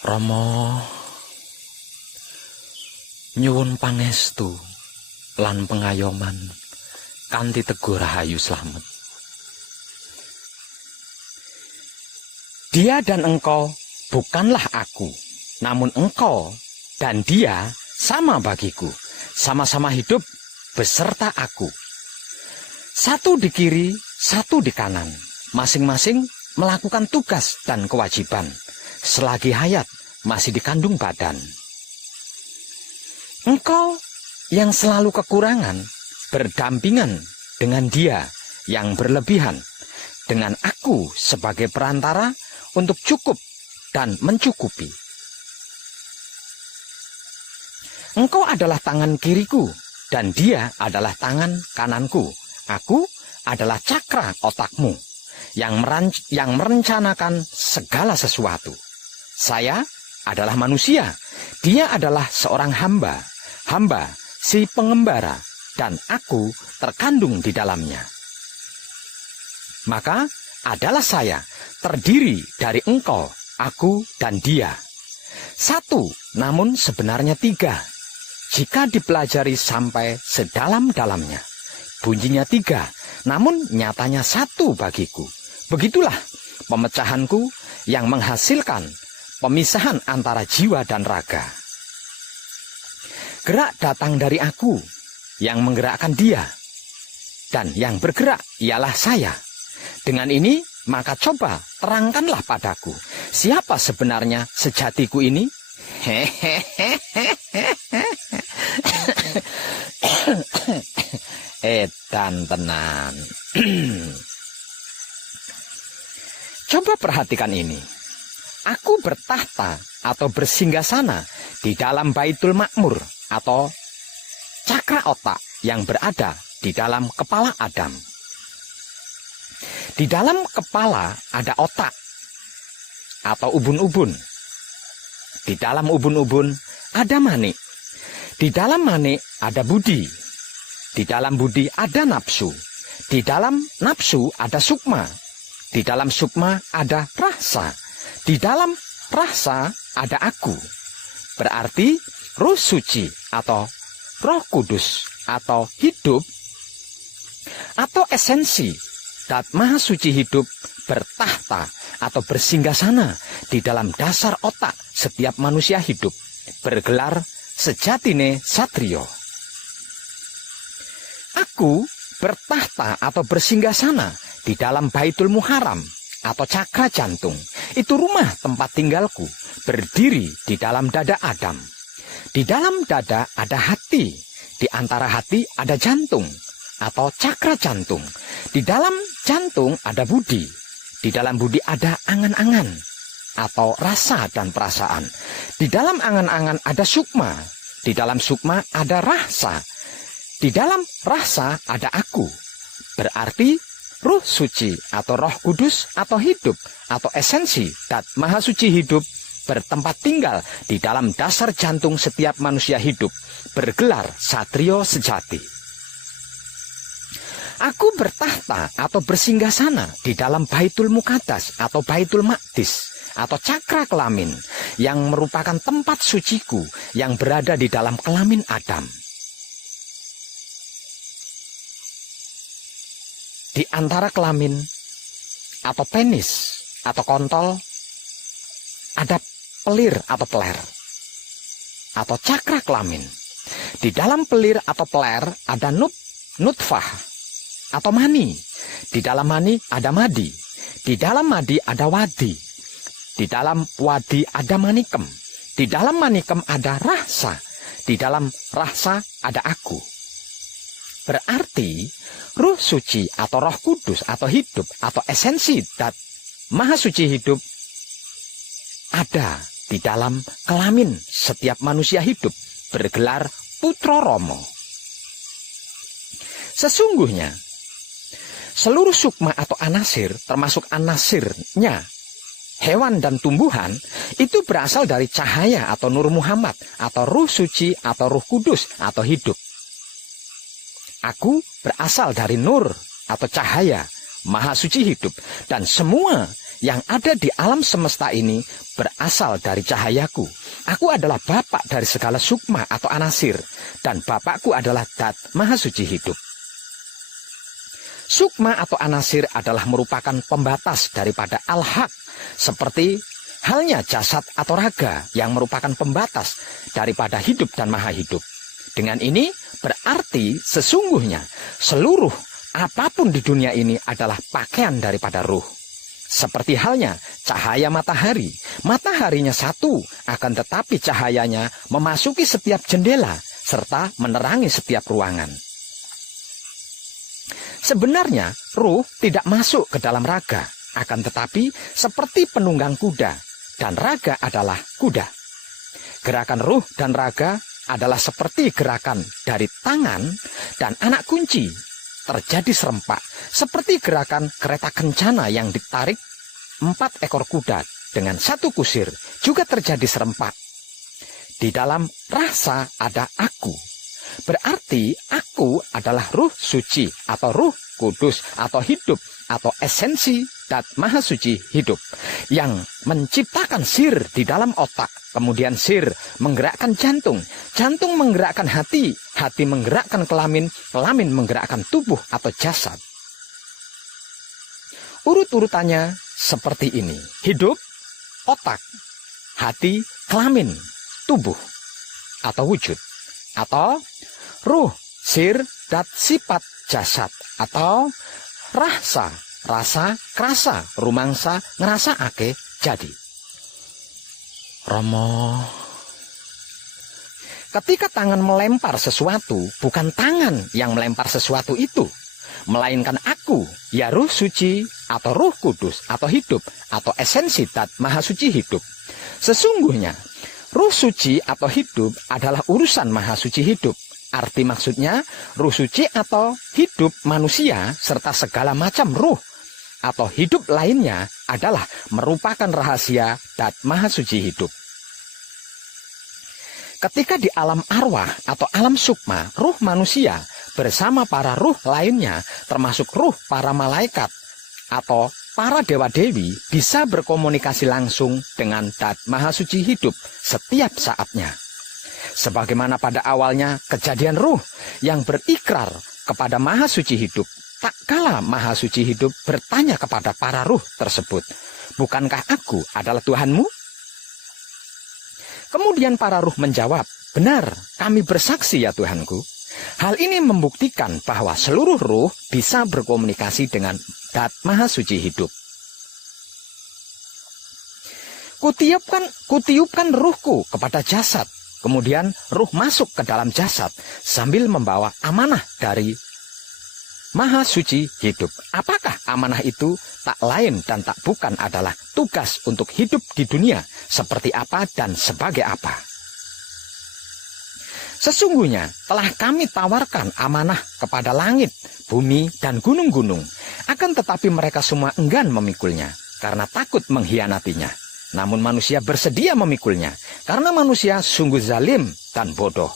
Rama nyuwun pangestu lan pengayoman kanthi teguh rahayu slamet. Dia dan engkau bukanlah aku, namun engkau dan dia sama bagiku, sama-sama hidup beserta aku. Satu di kiri, satu di kanan, masing-masing melakukan tugas dan kewajiban selagi hayat masih dikandung badan. Engkau yang selalu kekurangan berdampingan dengan dia yang berlebihan, dengan aku sebagai perantara untuk cukup dan mencukupi. Engkau adalah tangan kiriku dan dia adalah tangan kananku. Aku adalah cakra otakmu yang merencanakan segala sesuatu. Saya adalah manusia, dia adalah seorang hamba si pengembara, dan aku terkandung di dalamnya. Maka adalah saya terdiri dari engkau, aku, dan dia. Satu, namun sebenarnya tiga. Jika dipelajari sampai sedalam-dalamnya, bunyinya tiga, namun nyatanya satu bagiku. Begitulah pemecahanku yang menghasilkan pemisahan antara jiwa dan raga. Gerak datang dari aku, yang menggerakkan dia, dan yang bergerak ialah saya. Dengan ini, maka coba terangkanlah padaku, siapa sebenarnya sejatiku ini? Edan tenan. Coba perhatikan ini. Aku bertahta atau bersinggasana di dalam Baitul Makmur atau cakra otak yang berada di dalam kepala Adam. Di dalam kepala ada otak atau ubun-ubun. Di dalam ubun-ubun ada manik. Di dalam manik ada budi. Di dalam budi ada nafsu. Di dalam nafsu ada sukma. Di dalam sukma ada rasa. Di dalam rasa ada aku. Berarti Roh Suci atau Roh Kudus atau hidup atau esensi Dat Maha Suci hidup bertahta atau bersinggasana di dalam dasar otak setiap manusia hidup, bergelar sejatine satrio. Aku bertahta atau bersinggasana di dalam Baitul Muharram atau cakra jantung. Itu rumah tempat tinggalku, berdiri di dalam dada Adam. Di dalam dada ada hati, di antara hati ada jantung atau cakra jantung. Di dalam jantung ada budi, di dalam budi ada angan-angan atau rasa dan perasaan. Di dalam angan-angan ada sukma, di dalam sukma ada rasa, di dalam rasa ada aku. Berarti Roh Suci atau Roh Kudus atau hidup atau esensi Dat Maha Suci hidup bertempat tinggal di dalam dasar jantung setiap manusia hidup, bergelar satrio sejati. Aku bertahta atau bersinggasana di dalam Baitul Muqaddas atau Baitul Maqdis atau cakra kelamin yang merupakan tempat suciku yang berada di dalam kelamin Adam. Di antara kelamin atau penis atau kontol ada pelir atau peler atau cakra kelamin. Di dalam pelir atau peler ada nutfah atau mani. Di dalam mani ada madi. Di dalam madi ada wadi. Di dalam wadi ada manikem. Di dalam manikem ada rasa. Di dalam rasa ada aku. Berarti Roh Suci atau Roh Kudus atau hidup atau esensi Dat Maha Suci hidup ada di dalam kelamin setiap manusia hidup, bergelar Putra Rama. Sesungguhnya seluruh sukma atau anasir, termasuk anasirnya hewan dan tumbuhan, itu berasal dari cahaya atau Nur Muhammad atau Roh Suci atau Roh Kudus atau hidup. Aku berasal dari nur atau cahaya Maha Suci hidup, dan semua yang ada di alam semesta ini berasal dari cahayaku. Aku adalah bapak dari segala sukma atau anasir, dan bapakku adalah Dat Maha Suci hidup. Sukma atau anasir adalah merupakan pembatas daripada al-haq, seperti halnya jasad atau raga yang merupakan pembatas daripada hidup dan maha hidup. Dengan ini berarti sesungguhnya seluruh apapun di dunia ini adalah pakaian daripada ruh. Seperti halnya cahaya matahari. Mataharinya satu, akan tetapi cahayanya memasuki setiap jendela serta menerangi setiap ruangan. Sebenarnya ruh tidak masuk ke dalam raga, akan tetapi seperti penunggang kuda, dan raga adalah kuda. Gerakan ruh dan raga adalah seperti gerakan dari tangan dan anak kunci, terjadi serempak, seperti gerakan kereta kencana yang ditarik 4 ekor kuda dengan 1 kusir, juga terjadi serempak. Di dalam rasa ada aku. Berarti aku adalah ruh suci atau ruh kudus atau hidup atau esensi Dat Maha Suci hidup yang menciptakan sir di dalam otak. Kemudian sir menggerakkan jantung, jantung menggerakkan hati, hati menggerakkan kelamin, kelamin menggerakkan tubuh atau jasad. Urut-urutannya seperti ini: hidup, otak, hati, kelamin, tubuh atau wujud, atau ruh, sir, dat, sifat, jasad, atau rasa, rasa, krasa, rumangsa, ngerasa ake, jadi. Romo, ketika tangan melempar sesuatu, bukan tangan yang melempar sesuatu itu, melainkan aku, ya ruh suci atau ruh kudus atau hidup atau esensi Dat Maha Suci hidup. Sesungguhnya ruh suci atau hidup adalah urusan Maha Suci hidup. Arti maksudnya ruh suci atau hidup manusia serta segala macam ruh atau hidup lainnya adalah merupakan rahasia Dat Maha Suci hidup. Ketika di alam arwah atau alam sukma, ruh manusia bersama para ruh lainnya termasuk ruh para malaikat atau para dewa-dewi bisa berkomunikasi langsung dengan Dat Maha Suci hidup setiap saatnya. Sebagaimana pada awalnya kejadian ruh yang berikrar kepada Maha Suci hidup, tak kala Maha Suci hidup bertanya kepada para ruh tersebut, "Bukankah aku adalah Tuhanmu?" Kemudian para ruh menjawab, "Benar, kami bersaksi ya Tuhanku." Hal ini membuktikan bahwa seluruh ruh bisa berkomunikasi dengan Dat Maha Suci hidup. Kutiupkan ruhku kepada jasad. Kemudian ruh masuk ke dalam jasad sambil membawa amanah dari Maha Suci hidup. Apakah amanah itu? Tak lain dan tak bukan adalah tugas untuk hidup di dunia seperti apa dan sebagai apa. Sesungguhnya telah kami tawarkan amanah kepada langit, bumi, dan gunung-gunung. Akan tetapi mereka semua enggan memikulnya karena takut mengkhianatinya. Namun manusia bersedia memikulnya karena manusia sungguh zalim dan bodoh.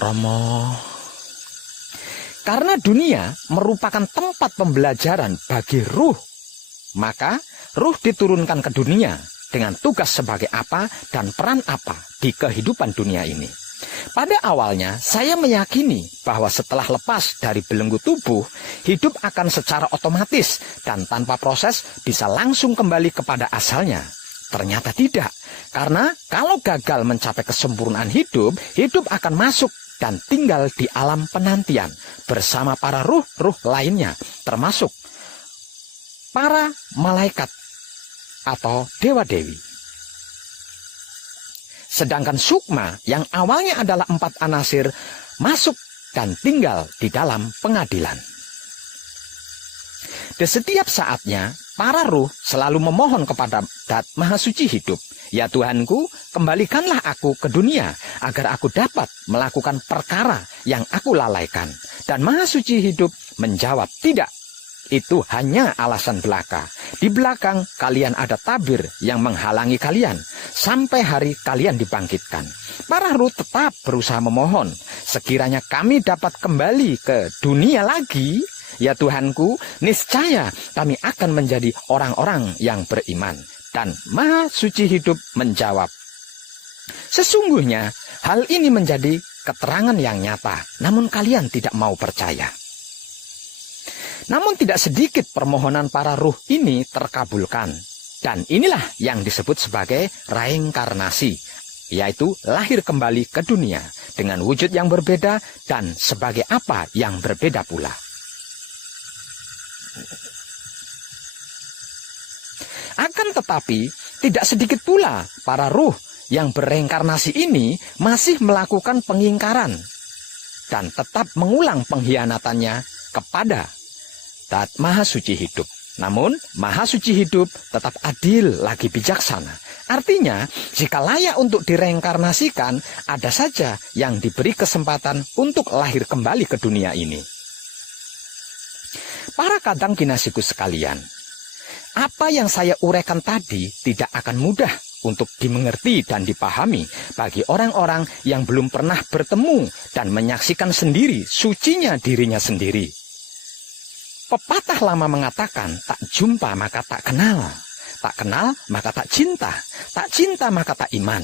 Romo, karena dunia merupakan tempat pembelajaran bagi ruh, maka ruh diturunkan ke dunia dengan tugas sebagai apa dan peran apa di kehidupan dunia ini. Pada awalnya saya meyakini bahwa setelah lepas dari belenggu tubuh, hidup akan secara otomatis dan tanpa proses bisa langsung kembali kepada asalnya. Ternyata tidak, karena kalau gagal mencapai kesempurnaan hidup, hidup akan masuk dan tinggal di alam penantian bersama para ruh-ruh lainnya, termasuk para malaikat atau dewa-dewi. Sedangkan sukma yang awalnya adalah 4 anasir masuk dan tinggal di dalam pengadilan. Di setiap saatnya, para ruh selalu memohon kepada Dat Maha Suci hidup, "Ya Tuhanku, kembalikanlah aku ke dunia agar aku dapat melakukan perkara yang aku lalaikan." Dan Maha Suci hidup menjawab, "Tidak, itu hanya alasan belaka. Di belakang kalian ada tabir yang menghalangi kalian sampai hari kalian dibangkitkan." Para ruh tetap berusaha memohon, "Sekiranya kami dapat kembali ke dunia lagi, Ya Tuhanku, niscaya kami akan menjadi orang-orang yang beriman. Dan Maha Suci Hidup menjawab, sesungguhnya hal ini menjadi keterangan yang nyata, namun kalian tidak mau percaya. Namun tidak sedikit permohonan para ruh ini terkabulkan. Dan inilah yang disebut sebagai reinkarnasi, yaitu lahir kembali ke dunia dengan wujud yang berbeda dan sebagai apa yang berbeda pula. Akan tetapi, tidak sedikit pula para ruh yang bereinkarnasi ini masih melakukan pengingkaran dan tetap mengulang pengkhianatannya kepada Zat Maha Suci Hidup. Namun, Maha Suci Hidup tetap adil lagi bijaksana. Artinya, jika layak untuk direinkarnasikan, ada saja yang diberi kesempatan untuk lahir kembali ke dunia ini. Para kadang kinasiku sekalian, apa yang saya uraikan tadi tidak akan mudah untuk dimengerti dan dipahami bagi orang-orang yang belum pernah bertemu dan menyaksikan sendiri sucinya dirinya sendiri. Pepatah lama mengatakan, tak jumpa maka tak kenal maka tak cinta maka tak iman.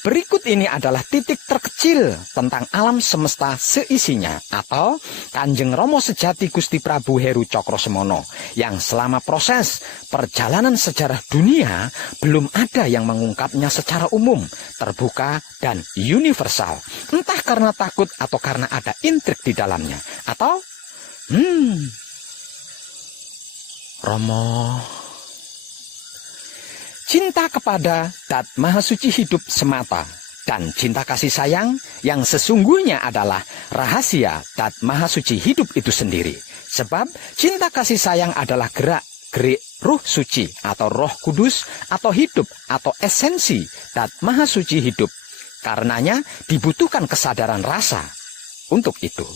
Berikut ini adalah titik terkecil tentang alam semesta seisinya, atau Kanjeng Rama Sejati Gusti Prabu Heru Cokrosemono, yang selama proses perjalanan sejarah dunia belum ada yang mengungkapnya secara umum, terbuka, dan universal. Entah karena takut atau karena ada intrik di dalamnya, atau Romo, cinta kepada Zat Maha Suci Hidup semata dan cinta kasih sayang yang sesungguhnya adalah rahasia Zat Maha Suci Hidup itu sendiri. Sebab cinta kasih sayang adalah gerak-gerik Ruh Suci atau Roh Kudus atau hidup atau esensi Zat Maha Suci Hidup. Karenanya dibutuhkan kesadaran rasa untuk itu.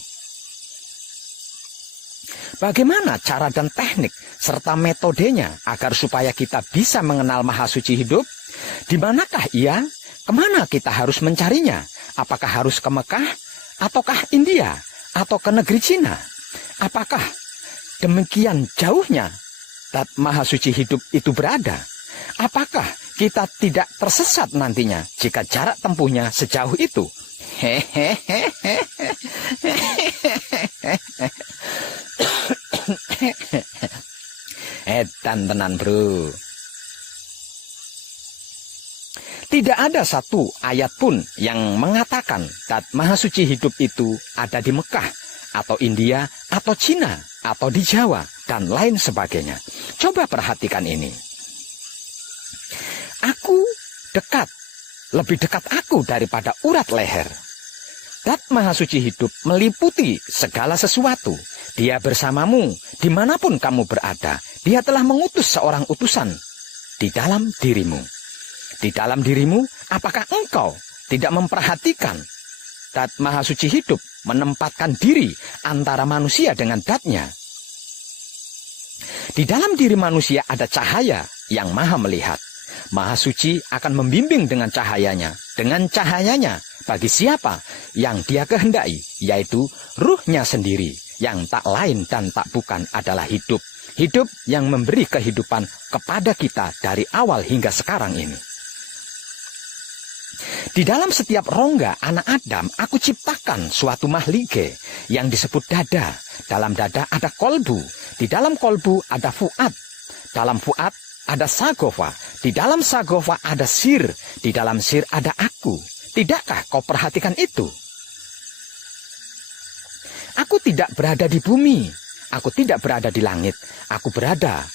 Bagaimana cara dan teknik serta metodenya agar supaya kita bisa mengenal Maha Suci Hidup? Di manakah ia? Kemana kita harus mencarinya? Apakah harus ke Mekah? Ataukah India? Atau ke negeri Cina? Apakah demikian jauhnya Zat Maha Suci Hidup itu berada? Apakah kita tidak tersesat nantinya jika jarak tempuhnya sejauh itu? Edan tenan bro. Tidak ada satu ayat pun yang mengatakan Zat Maha Suci Hidup itu ada di Mekah, atau India, atau Cina, atau di Jawa, dan lain sebagainya. Coba perhatikan ini. Aku dekat, lebih dekat aku daripada urat leher. Zat Maha Suci Hidup meliputi segala sesuatu. Dia bersamamu dimanapun kamu berada. Dia telah mengutus seorang utusan di dalam dirimu. Di dalam dirimu, apakah engkau tidak memperhatikan Zat Maha Suci Hidup menempatkan diri antara manusia dengan Zat-Nya? Di dalam diri manusia ada cahaya yang maha melihat. Maha Suci akan membimbing dengan cahayanya. Dengan cahayanya bagi siapa yang dia kehendaki, yaitu ruhnya sendiri, yang tak lain dan tak bukan adalah hidup. Hidup yang memberi kehidupan kepada kita dari awal hingga sekarang ini. Di dalam setiap rongga anak Adam, aku ciptakan suatu mahlige yang disebut dada. Dalam dada ada kolbu. Di dalam kolbu ada fuad. Dalam fuad ada sagofa. Di dalam sagofa ada sir. Di dalam sir ada aku. Tidakkah kau perhatikan itu? Aku tidak berada di bumi. Aku tidak berada di langit. Aku berada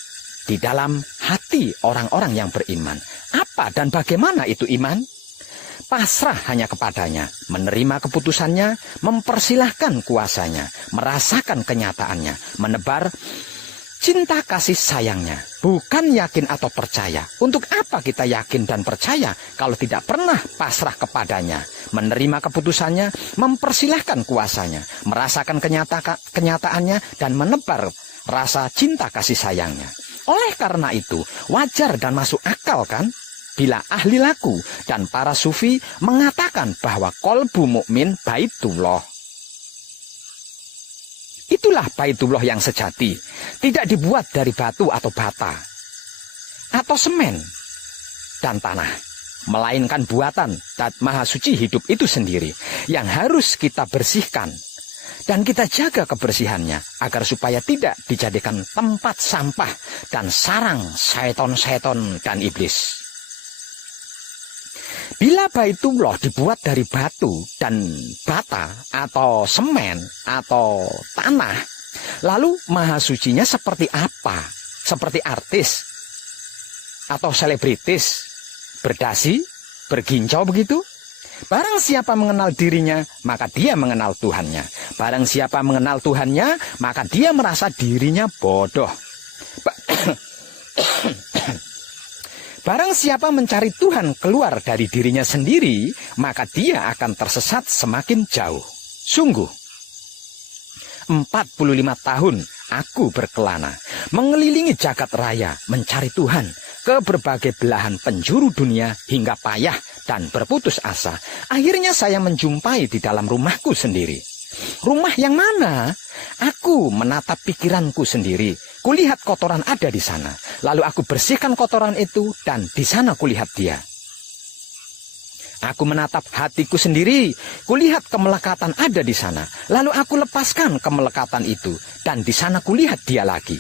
di dalam hati orang-orang yang beriman. Apa dan bagaimana itu iman? Pasrah hanya kepadanya, menerima keputusannya, mempersilahkan kuasanya, merasakan kenyataannya, menebar cinta kasih sayangnya. Bukan yakin atau percaya. Untuk apa kita yakin dan percaya kalau tidak pernah pasrah kepadanya, menerima keputusannya, mempersilahkan kuasanya, merasakan kenyataannya, dan menebar rasa cinta kasih sayangnya. Oleh karena itu, wajar dan masuk akal kan bila ahli laku dan para sufi mengatakan bahwa kolbu mukmin baitullah. Itulah Baitullah yang sejati, tidak dibuat dari batu atau bata, atau semen dan tanah, melainkan buatan Zat Maha Suci hidup itu sendiri yang harus kita bersihkan dan kita jaga kebersihannya agar supaya tidak dijadikan tempat sampah dan sarang seton-seton dan iblis. Bila Baitullah dibuat dari batu dan bata atau semen atau tanah, lalu Maha Sucinya seperti apa? Seperti artis atau selebritis, berdasi, bergincau begitu? Barang siapa mengenal dirinya, maka dia mengenal Tuhannya. Barang siapa mengenal Tuhannya, maka dia merasa dirinya bodoh. Barang siapa mencari Tuhan keluar dari dirinya sendiri, maka dia akan tersesat semakin jauh. Sungguh, 45 tahun aku berkelana, mengelilingi jagat raya, mencari Tuhan ke berbagai belahan penjuru dunia hingga payah dan berputus asa. Akhirnya saya menjumpai di dalam rumahku sendiri. Rumah yang mana? Aku menatap pikiranku sendiri. Kulihat kotoran ada di sana. Lalu aku bersihkan kotoran itu dan di sana kulihat dia. Aku menatap hatiku sendiri. Kulihat kemelekatan ada di sana. Lalu aku lepaskan kemelekatan itu dan di sana kulihat dia lagi.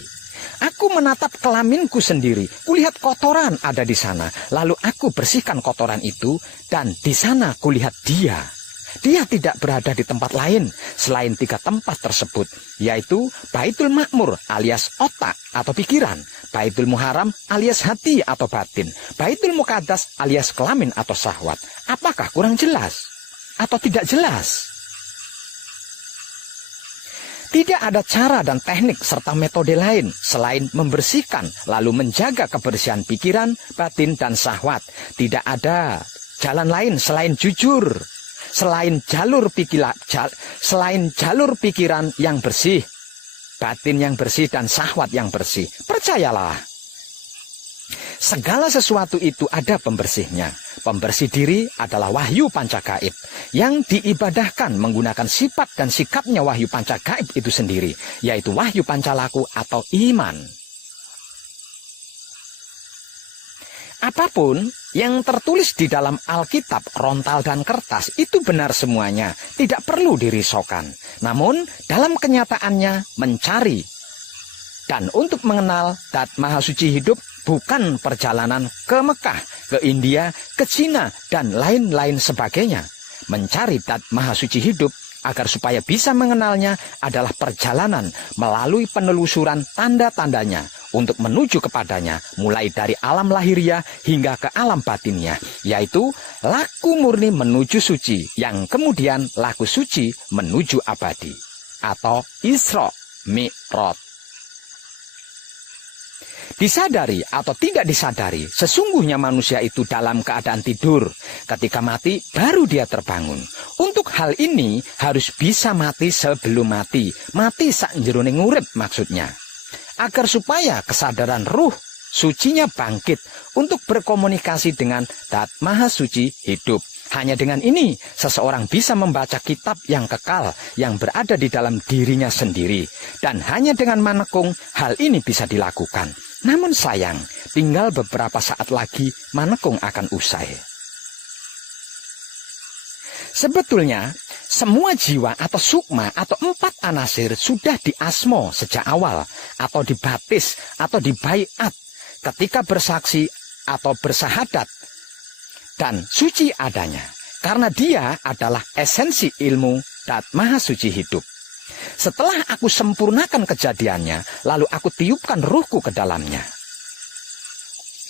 Aku menatap kelaminku sendiri, kulihat kotoran ada di sana. Lalu aku bersihkan kotoran itu dan di sana kulihat dia. Dia tidak berada di tempat lain selain 3 tempat tersebut, yaitu Baitul Ma'mur alias otak atau pikiran, Baitul Muharram alias hati atau batin, Baitul Muqaddas alias kelamin atau syahwat. Apakah kurang jelas atau tidak jelas? Tidak ada cara dan teknik serta metode lain selain membersihkan lalu menjaga kebersihan pikiran, batin, dan syahwat. Tidak ada jalan lain selain jujur, selain jalur pikiran yang bersih, batin yang bersih, dan syahwat yang bersih. Percayalah, segala sesuatu itu ada pembersihnya. Pembersih diri adalah wahyu pancagaib yang diibadahkan menggunakan sifat dan sikapnya wahyu pancagaib itu sendiri, yaitu wahyu pancalaku atau iman. Apapun yang tertulis di dalam Alkitab, rontal dan kertas itu benar semuanya, tidak perlu dirisaukan. Namun dalam kenyataannya mencari dan untuk mengenal Zat Maha Suci hidup bukan perjalanan ke Mekah, ke India, ke Cina, dan lain-lain sebagainya. Mencari Zat Maha Suci hidup agar supaya bisa mengenalnya adalah perjalanan melalui penelusuran tanda-tandanya untuk menuju kepadanya, mulai dari alam lahiriah hingga ke alam batinnya, yaitu laku murni menuju suci, yang kemudian laku suci menuju abadi, atau Isra Mi'raj. Disadari atau tidak disadari, sesungguhnya manusia itu dalam keadaan tidur. Ketika mati, baru dia terbangun. Untuk hal ini harus bisa mati sebelum mati. Mati sak jerone ngurip maksudnya. Agar supaya kesadaran ruh sucinya bangkit untuk berkomunikasi dengan Zat Maha Suci hidup. Hanya dengan ini, seseorang bisa membaca kitab yang kekal yang berada di dalam dirinya sendiri. Dan hanya dengan manekung, hal ini bisa dilakukan. Namun sayang, tinggal beberapa saat lagi manekung akan usai. Sebetulnya, semua jiwa atau sukma atau 4 anasir sudah diasmo sejak awal, atau dibaptis, atau dibaiat ketika bersaksi atau bersahadat, dan suci adanya, karena dia adalah esensi ilmu Zat Maha Suci hidup. Setelah aku sempurnakan kejadiannya, lalu aku tiupkan ruhku ke dalamnya.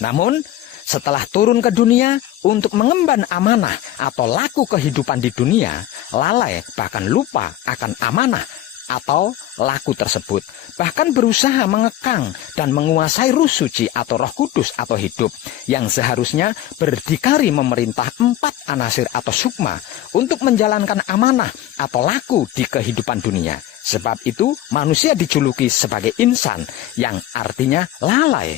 Namun, setelah turun ke dunia untuk mengemban amanah atau laku kehidupan di dunia, lalai bahkan lupa akan amanah atau laku tersebut, bahkan berusaha mengekang dan menguasai ruh suci atau roh kudus atau hidup yang seharusnya berdikari memerintah 4 anasir atau sukma untuk menjalankan amanah atau laku di kehidupan dunia. Sebab itu manusia dijuluki sebagai insan yang artinya lalai.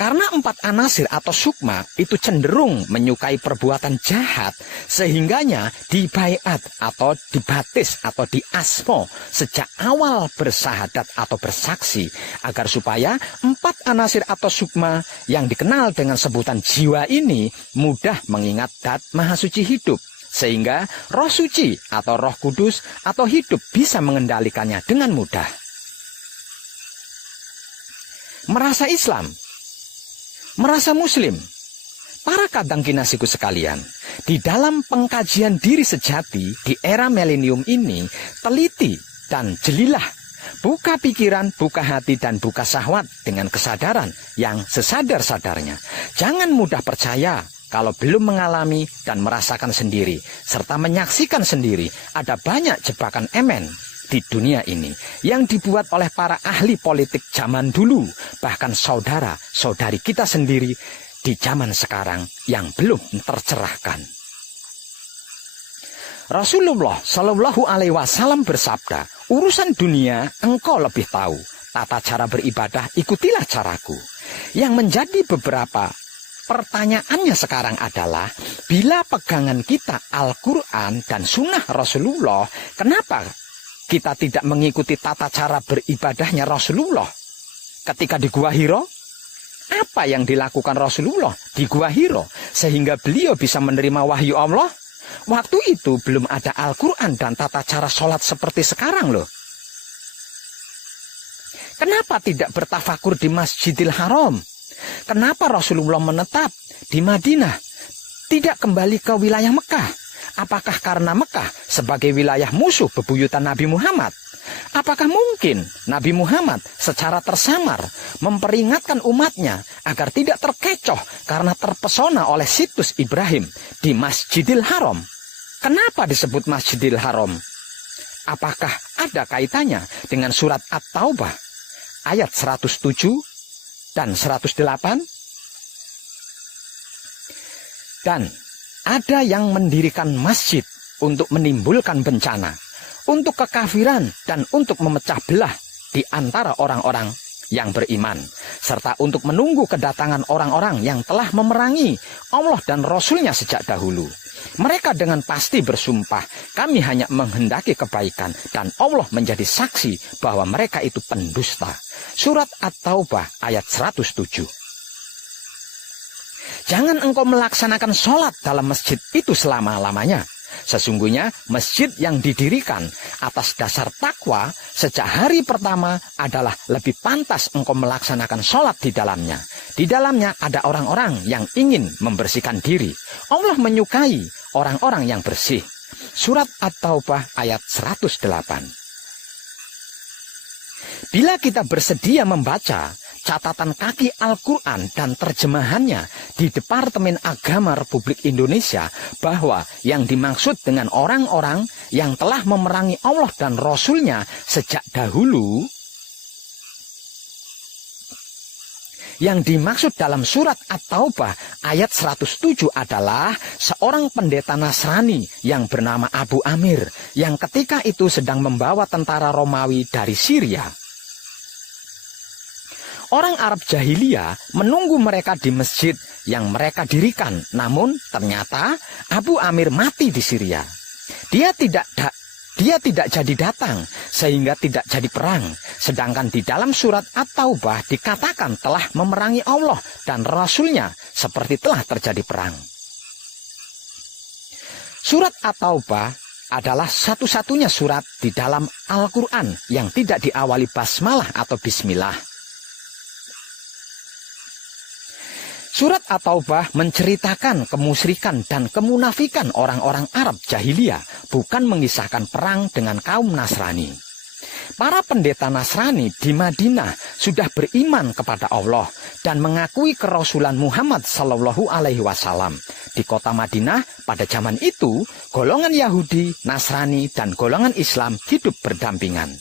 Karena 4 anasir atau sukma itu cenderung menyukai perbuatan jahat, sehingganya dibaiat atau dibatis atau diasmo sejak awal bersahadat atau bersaksi, agar supaya 4 anasir atau sukma yang dikenal dengan sebutan jiwa ini mudah mengingat Dat Maha Suci hidup, sehingga Roh Suci atau Roh Kudus atau hidup bisa mengendalikannya dengan mudah. Merasa Islam, merasa Muslim. Para kadang kinasiku sekalian, di dalam pengkajian diri sejati di era milenium ini, teliti dan jelilah, buka pikiran, buka hati, dan buka syahwat dengan kesadaran yang sesadar-sadarnya. Jangan mudah percaya kalau belum mengalami dan merasakan sendiri, serta menyaksikan sendiri ada banyak jebakan emen di dunia ini yang dibuat oleh para ahli politik zaman dulu, bahkan saudara-saudari kita sendiri di zaman sekarang yang belum tercerahkan. Rasulullah Shallallahu Alaihi Wasallam bersabda, urusan dunia engkau lebih tahu, tata cara beribadah ikutilah caraku. Yang menjadi beberapa pertanyaannya sekarang adalah, bila pegangan kita Al-Quran dan Sunnah Rasulullah, kenapa kita tidak mengikuti tata cara beribadahnya Rasulullah ketika di Gua Hiro? Apa yang dilakukan Rasulullah di Gua Hiro sehingga beliau bisa menerima wahyu Allah? Waktu itu belum ada Al-Quran dan tata cara sholat seperti sekarang loh. Kenapa tidak bertafakur di Masjidil Haram? Kenapa Rasulullah menetap di Madinah, tidak kembali ke wilayah Mekah? Apakah karena Mekah sebagai wilayah musuh bebuyutan Nabi Muhammad? Apakah mungkin Nabi Muhammad secara tersamar memperingatkan umatnya agar tidak terkecoh karena terpesona oleh situs Ibrahim di Masjidil Haram? Kenapa disebut Masjidil Haram? Apakah ada kaitannya dengan surat At-Taubah ayat 107 dan 108? Dan ada yang mendirikan masjid untuk menimbulkan bencana, untuk kekafiran, dan untuk memecah belah di antara orang-orang yang beriman, serta untuk menunggu kedatangan orang-orang yang telah memerangi Allah dan Rasul-Nya sejak dahulu. Mereka dengan pasti bersumpah, kami hanya menghendaki kebaikan, dan Allah menjadi saksi bahwa mereka itu pendusta. Surat At-Taubah ayat 107. Jangan engkau melaksanakan sholat dalam masjid itu selama-lamanya. Sesungguhnya masjid yang didirikan atas dasar takwa sejak hari pertama adalah lebih pantas engkau melaksanakan sholat di dalamnya. Di dalamnya ada orang-orang yang ingin membersihkan diri. Allah menyukai orang-orang yang bersih. Surat At-Taubah ayat 108. Bila kita bersedia membaca catatan kaki Al-Quran dan terjemahannya di Departemen Agama Republik Indonesia, bahwa yang dimaksud dengan orang-orang yang telah memerangi Allah dan Rasul-Nya sejak dahulu, yang dimaksud dalam surat At-Taubah ayat 107 adalah seorang pendeta Nasrani yang bernama Abu Amir, yang ketika itu sedang membawa tentara Romawi dari Syria. Orang Arab jahiliyah menunggu mereka di masjid yang mereka dirikan, namun ternyata Abu Amir mati di Syria. Dia tidak jadi datang, sehingga tidak jadi perang. Sedangkan di dalam surat At-Taubah dikatakan telah memerangi Allah dan Rasul-Nya seperti telah terjadi perang. Surat At-Taubah adalah satu-satunya surat di dalam Al-Quran yang tidak diawali basmalah atau bismillah. Surat At-Taubah menceritakan kemusyrikan dan kemunafikan orang-orang Arab jahiliyah, bukan mengisahkan perang dengan kaum Nasrani. Para pendeta Nasrani di Madinah sudah beriman kepada Allah dan mengakui kerasulan Muhammad Sallallahu Alaihi Wasallam. Di kota Madinah pada zaman itu, golongan Yahudi, Nasrani, dan golongan Islam hidup berdampingan.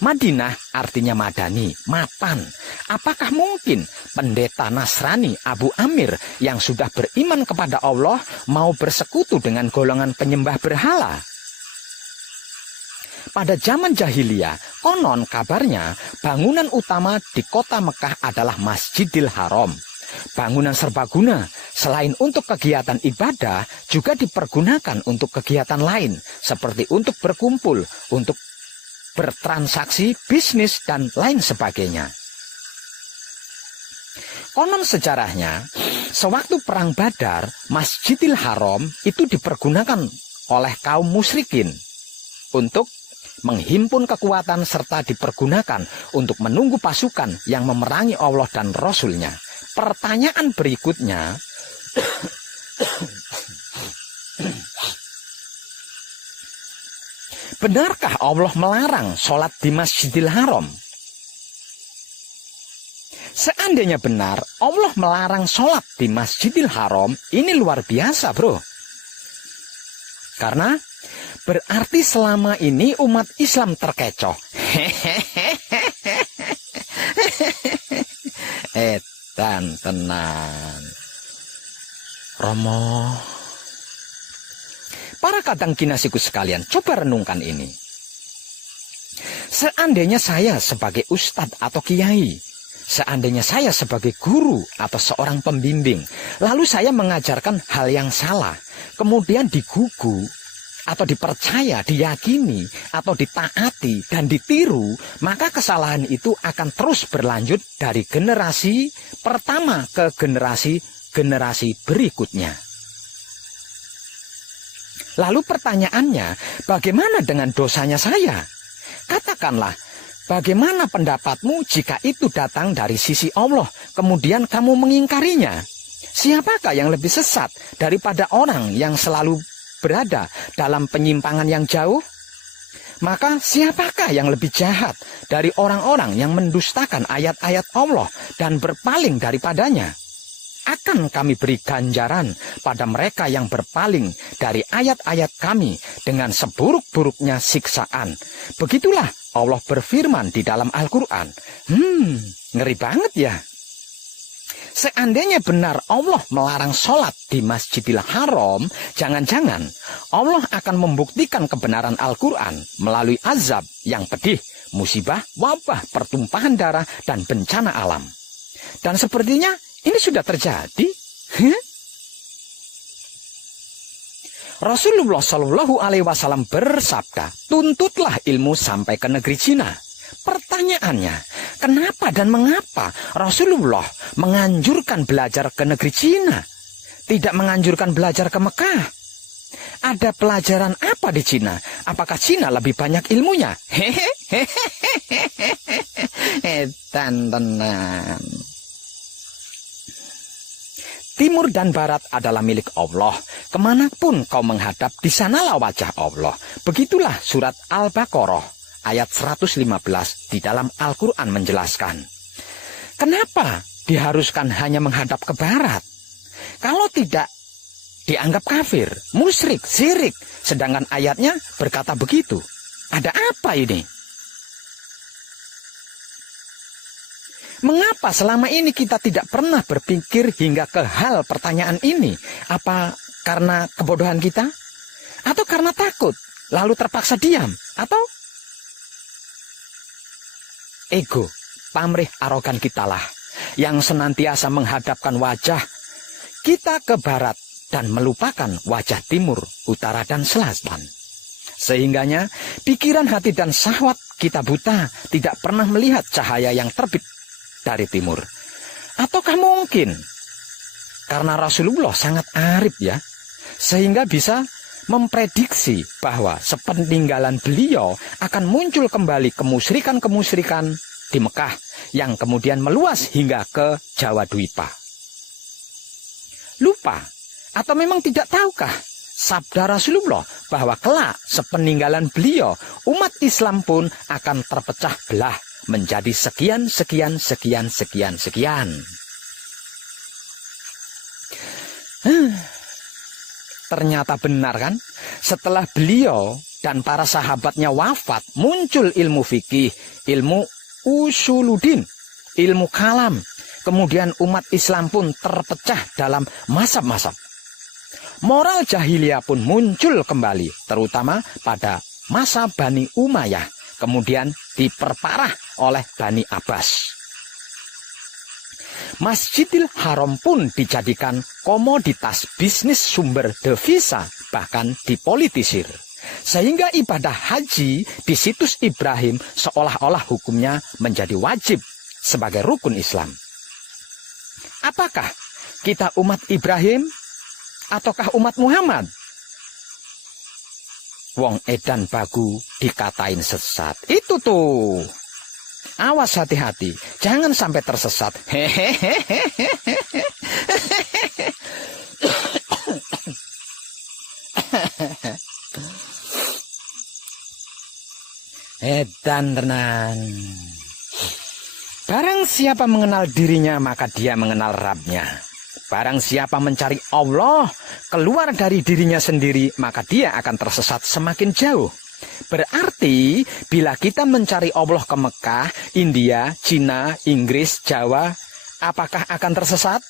Madinah artinya madani, mapan. Apakah mungkin pendeta Nasrani Abu Amir yang sudah beriman kepada Allah mau bersekutu dengan golongan penyembah berhala? Pada zaman jahiliyah, konon kabarnya bangunan utama di kota Mekah adalah Masjidil Haram. Bangunan serbaguna selain untuk kegiatan ibadah juga dipergunakan untuk kegiatan lain seperti untuk berkumpul, untuk bertransaksi, bisnis, dan lain sebagainya. Konon sejarahnya, sewaktu perang Badar, Masjidil Haram itu dipergunakan oleh kaum musyrikin untuk menghimpun kekuatan serta dipergunakan untuk menunggu pasukan yang memerangi Allah dan Rasul-Nya. Pertanyaan berikutnya, benarkah Allah melarang sholat di Masjidil Haram? Seandainya benar Allah melarang sholat di Masjidil Haram, ini luar biasa, bro. Karena berarti selama ini umat Islam terkecoh. Edan tenan. Romo. Para kadang kinasiku sekalian, coba renungkan ini. Seandainya saya sebagai ustadz atau kiai, seandainya saya sebagai guru atau seorang pembimbing, lalu saya mengajarkan hal yang salah, kemudian digugu, atau dipercaya, diyakini, atau ditaati, dan ditiru, maka kesalahan itu akan terus berlanjut dari generasi pertama ke generasi berikutnya. Lalu pertanyaannya, bagaimana dengan dosanya saya? Katakanlah, bagaimana pendapatmu jika itu datang dari sisi Allah, kemudian kamu mengingkarinya? Siapakah yang lebih sesat daripada orang yang selalu berada dalam penyimpangan yang jauh? Maka siapakah yang lebih jahat dari orang-orang yang mendustakan ayat-ayat Allah dan berpaling daripadanya? Akan kami beri ganjaran pada mereka yang berpaling dari ayat-ayat kami dengan seburuk-buruknya siksaan. Begitulah Allah berfirman di dalam Al-Quran. Ngeri banget ya. Seandainya benar Allah melarang sholat di Masjidil Haram, jangan-jangan Allah akan membuktikan kebenaran Al-Quran melalui azab yang pedih, musibah, wabah, pertumpahan darah, dan bencana alam. Dan sepertinya ini sudah terjadi. Rasulullah Shallallahu Alaihi Wasallam bersabda, tuntutlah ilmu sampai ke negeri Cina. Pertanyaannya, kenapa dan mengapa Rasulullah menganjurkan belajar ke negeri Cina, tidak menganjurkan belajar ke Mekah? Ada pelajaran apa di Cina? Apakah Cina lebih banyak ilmunya? Tenan. Timur dan barat adalah milik Allah. Kemanapun kau menghadap, di sanalah wajah Allah. Begitulah surat Al-Baqarah ayat 115 di dalam Al-Quran menjelaskan. Kenapa diharuskan hanya menghadap ke barat? Kalau tidak dianggap kafir, musyrik, syirik. Sedangkan ayatnya berkata begitu. Ada apa ini? Mengapa selama ini kita tidak pernah berpikir hingga ke hal pertanyaan ini? Apa karena kebodohan kita? Atau karena takut, lalu terpaksa diam? Atau ego, pamrih, arogan kitalah yang senantiasa menghadapkan wajah kita ke barat dan melupakan wajah timur, utara, dan selatan. Sehingganya pikiran, hati, dan syahwat kita buta, tidak pernah melihat cahaya yang terbit dari timur. Ataukah mungkin karena Rasulullah sangat arif ya, sehingga bisa memprediksi bahwa sepeninggalan beliau akan muncul kembali kemusyrikan-kemusyrikan di Mekah yang kemudian meluas hingga ke Jawa Dwipa. Lupa atau memang tidak tahukah sabda Rasulullah bahwa kelak sepeninggalan beliau umat Islam pun akan terpecah belah menjadi sekian. Ternyata benar kan? Setelah beliau dan para sahabatnya wafat, muncul ilmu fikih, ilmu usuluddin, ilmu kalam. Kemudian umat Islam pun terpecah dalam mazhab-mazhab. Moral jahiliyah pun muncul kembali, terutama pada masa Bani Umayyah, kemudian diperparah oleh Bani Abbas. Masjidil Haram pun dijadikan komoditas bisnis sumber devisa, bahkan dipolitisir. Sehingga ibadah haji di situs Ibrahim seolah-olah hukumnya menjadi wajib sebagai rukun Islam. Apakah kita umat Ibrahim ataukah umat Muhammad? Wong edan bagu dikatain sesat. Itu tuh. Awas, hati-hati, jangan sampai tersesat. Edan tenan. Barang siapa mengenal dirinya, maka dia mengenal Rabb-nya. Barang siapa mencari Allah keluar dari dirinya sendiri, maka dia akan tersesat semakin jauh. Berarti bila kita mencari Allah ke Mekah, India, Cina, Inggris, Jawa, apakah akan tersesat?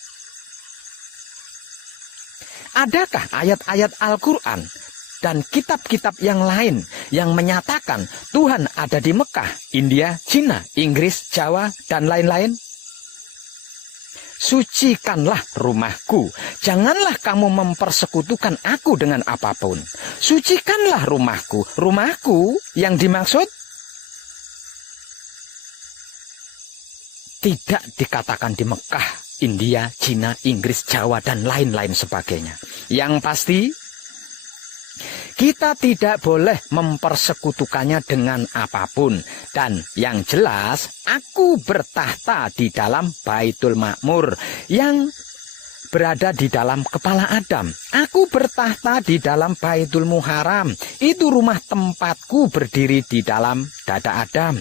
Adakah ayat-ayat Al-Quran dan kitab-kitab yang lain yang menyatakan Tuhan ada di Mekah, India, Cina, Inggris, Jawa, dan lain-lain? Sucikanlah rumahku, janganlah kamu mempersekutukan aku dengan apapun. Sucikanlah rumahku. Rumahku yang dimaksud tidak dikatakan di Mekah, India, Cina, Inggris, Jawa, dan lain-lain sebagainya. Yang pasti, kita tidak boleh mempersekutukannya dengan apapun. Dan yang jelas, aku bertahta di dalam Baitul Ma'mur yang berada di dalam kepala Adam. Aku bertahta di dalam Baitul Muharram. Itu rumah tempatku berdiri di dalam dada Adam.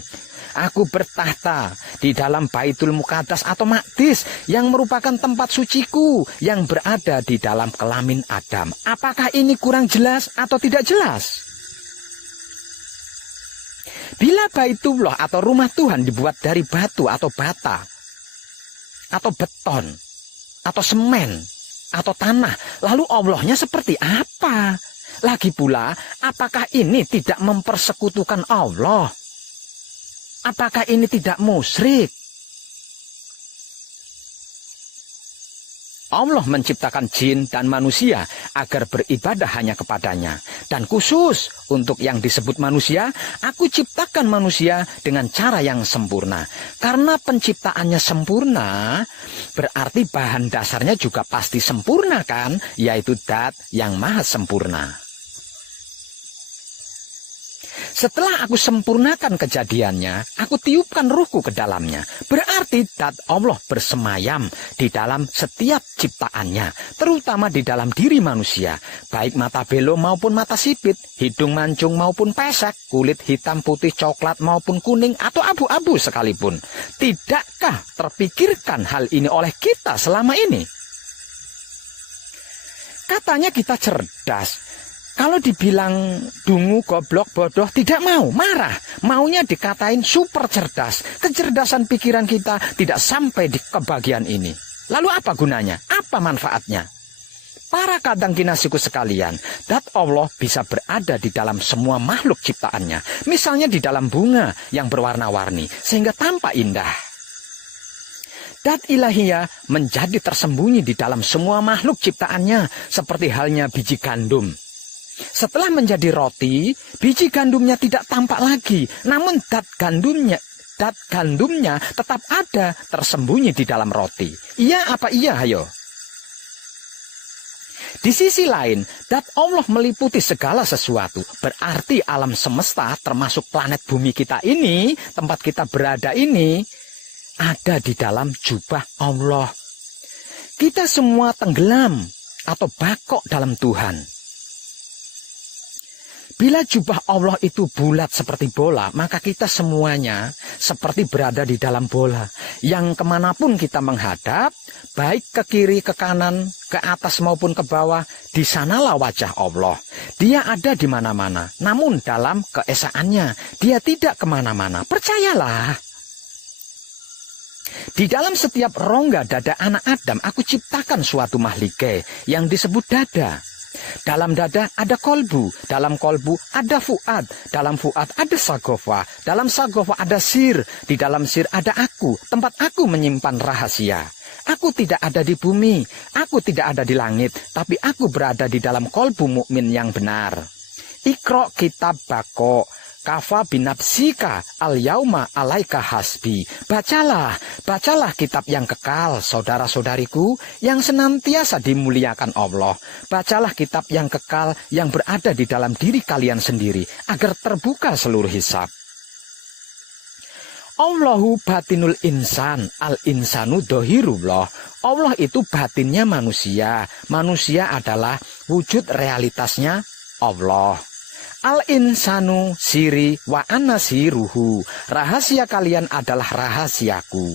Aku bertahta di dalam Baitul Muqaddas atau Maqdis yang merupakan tempat suciku yang berada di dalam kelamin Adam. Apakah ini kurang jelas atau tidak jelas? Bila Baitullah atau rumah Tuhan dibuat dari batu atau bata, atau beton, atau semen, atau tanah, lalu Allahnya seperti apa? Lagi pula, apakah ini tidak mempersekutukan Allah? Apakah ini tidak musyrik? Allah menciptakan jin dan manusia agar beribadah hanya kepadanya. Dan khusus untuk yang disebut manusia, aku ciptakan manusia dengan cara yang sempurna. Karena penciptaannya sempurna, berarti bahan dasarnya juga pasti sempurna kan? Yaitu Dat yang maha sempurna. Setelah aku sempurnakan kejadiannya, aku tiupkan ruhku ke dalamnya. Berarti Dat Allah bersemayam di dalam setiap ciptaannya, terutama di dalam diri manusia. Baik mata belo maupun mata sipit, hidung mancung maupun pesek, kulit hitam, putih, coklat maupun kuning atau abu-abu sekalipun. Tidakkah terpikirkan hal ini oleh kita selama ini? Katanya kita cerdas. Kalau dibilang dungu, goblok, bodoh, tidak mau, marah. Maunya dikatain super cerdas. Kecerdasan pikiran kita tidak sampai di kebagian ini. Lalu apa gunanya? Apa manfaatnya? Para kadang kinasiku sekalian, Dat Allah bisa berada di dalam semua makhluk ciptaannya. Misalnya di dalam bunga yang berwarna-warni, sehingga tampak indah. Dat ilahiyah menjadi tersembunyi di dalam semua makhluk ciptaannya, seperti halnya biji gandum. Setelah menjadi roti, biji gandumnya tidak tampak lagi. Namun dat gandumnya tetap ada tersembunyi di dalam roti. Iya apa iya, hayo? Di sisi lain, Dat Allah meliputi segala sesuatu. Berarti alam semesta termasuk planet bumi kita ini, tempat kita berada ini, ada di dalam jubah Allah. Kita semua tenggelam atau bakok dalam Tuhan. Bila jubah Allah itu bulat seperti bola, maka kita semuanya seperti berada di dalam bola. Yang kemanapun kita menghadap, baik ke kiri, ke kanan, ke atas maupun ke bawah, di sanalah wajah Allah. Dia ada di mana-mana, namun dalam keesaannya, dia tidak kemana-mana. Percayalah. Di dalam setiap rongga dada anak Adam, aku ciptakan suatu mahlike yang disebut dada. Dalam dada ada kolbu, dalam kolbu ada fuad, dalam fuad ada sagofa, dalam sagofa ada sir, di dalam sir ada aku, tempat aku menyimpan rahasia. Aku tidak ada di bumi, aku tidak ada di langit, tapi aku berada di dalam kolbu mukmin yang benar. Iqra kitab bako, kafa binafsika al-yauma alaika hasbi. Bacalah kitab yang kekal, saudara-saudariku, yang senantiasa dimuliakan Allah. Bacalah kitab yang kekal yang berada di dalam diri kalian sendiri, agar terbuka seluruh hisab. Allahu batinul insan, al-insanu dohirullah. Allah itu batinnya manusia. Manusia adalah wujud realitasnya Allah. Al-insanu siri wa ana siruhu. Rahasia kalian adalah rahasiaku.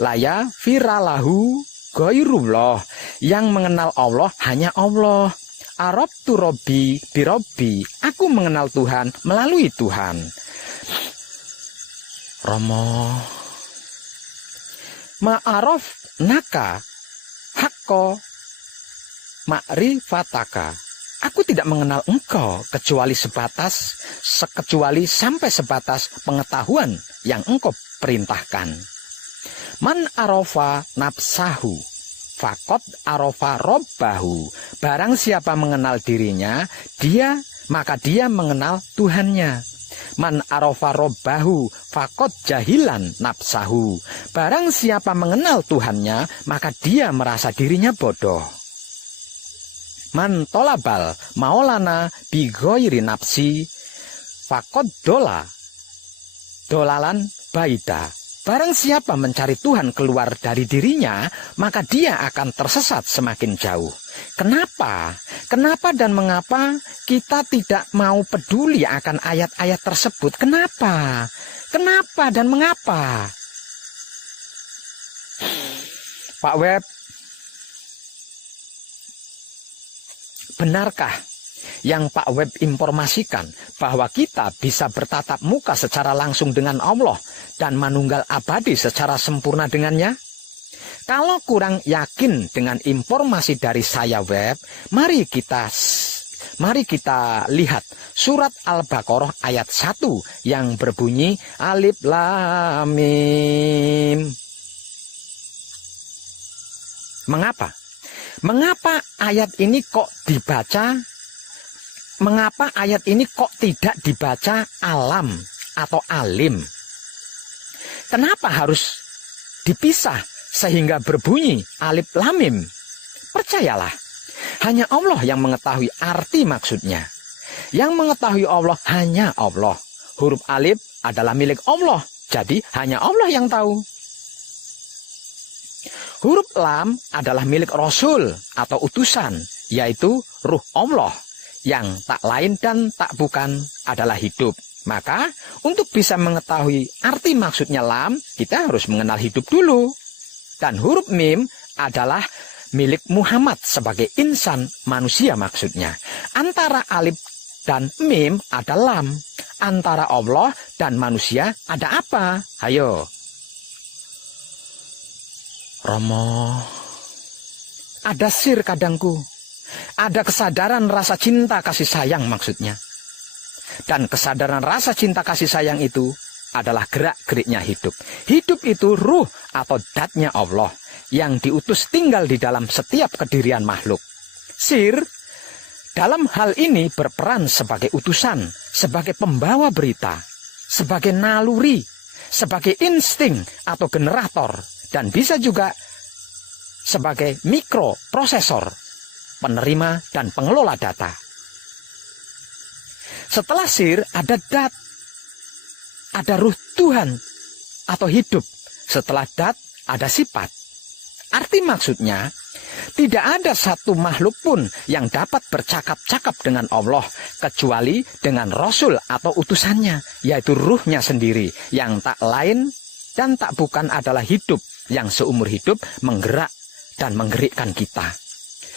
Laya firalahu ghairullah. Yang mengenal Allah hanya Allah. Arabtu robbi birobbi. Aku mengenal Tuhan melalui Tuhan. Romo, ma'araf naka hakko ma'rifataka. Aku tidak mengenal engkau kecuali sampai sebatas pengetahuan yang engkau perintahkan. Man arofa nafsahu fakot arofa robbahu. Barang siapa mengenal dirinya, maka dia mengenal Tuhannya. Man arofa robbahu fakot jahilan nafsahu. Barang siapa mengenal Tuhannya, maka dia merasa dirinya bodoh. Man tolabal maolana bigoiri nafsi fakot dolalan baida. Barang siapa mencari Tuhan keluar dari dirinya, maka dia akan tersesat semakin jauh. Kenapa? Kenapa dan mengapa kita tidak mau peduli akan ayat-ayat tersebut? Kenapa? Kenapa dan mengapa? Pak Web, benarkah yang Pak Web informasikan bahwa kita bisa bertatap muka secara langsung dengan Allah dan manunggal abadi secara sempurna dengannya? Kalau kurang yakin dengan informasi dari saya Web, mari kita lihat surat Al-Baqarah ayat 1 yang berbunyi Alif Lam Mim. Mengapa? Mengapa ayat ini kok dibaca? Mengapa ayat ini kok tidak dibaca alam atau alim? Kenapa harus dipisah sehingga berbunyi Alif Lam Mim? Percayalah, hanya Allah yang mengetahui arti maksudnya. Yang mengetahui Allah hanya Allah. Huruf alif adalah milik Allah, jadi hanya Allah yang tahu. Huruf lam adalah milik Rasul atau utusan, yaitu ruh Allah, yang tak lain dan tak bukan adalah hidup. Maka untuk bisa mengetahui arti maksudnya lam, kita harus mengenal hidup dulu. Dan huruf mim adalah milik Muhammad sebagai insan manusia maksudnya. Antara alif dan mim ada lam. Antara Allah dan manusia ada apa? Ayo. Romo, ada sir kadangku. Ada kesadaran rasa cinta kasih sayang maksudnya. Dan kesadaran rasa cinta kasih sayang itu adalah gerak-geriknya hidup. Hidup itu ruh atau datnya Allah yang diutus tinggal di dalam setiap kedirian makhluk. Sir dalam hal ini berperan sebagai utusan, sebagai pembawa berita, sebagai naluri, sebagai insting atau generator, dan bisa juga sebagai mikroprosesor, penerima dan pengelola data. Setelah sir ada dat, ada ruh Tuhan atau hidup. Setelah dat ada sifat. Arti maksudnya, tidak ada satu makhluk pun yang dapat bercakap-cakap dengan Allah kecuali dengan Rasul atau utusannya, yaitu ruhnya sendiri yang tak lain dan tak bukan adalah hidup yang seumur hidup menggerak dan menggerikkan kita.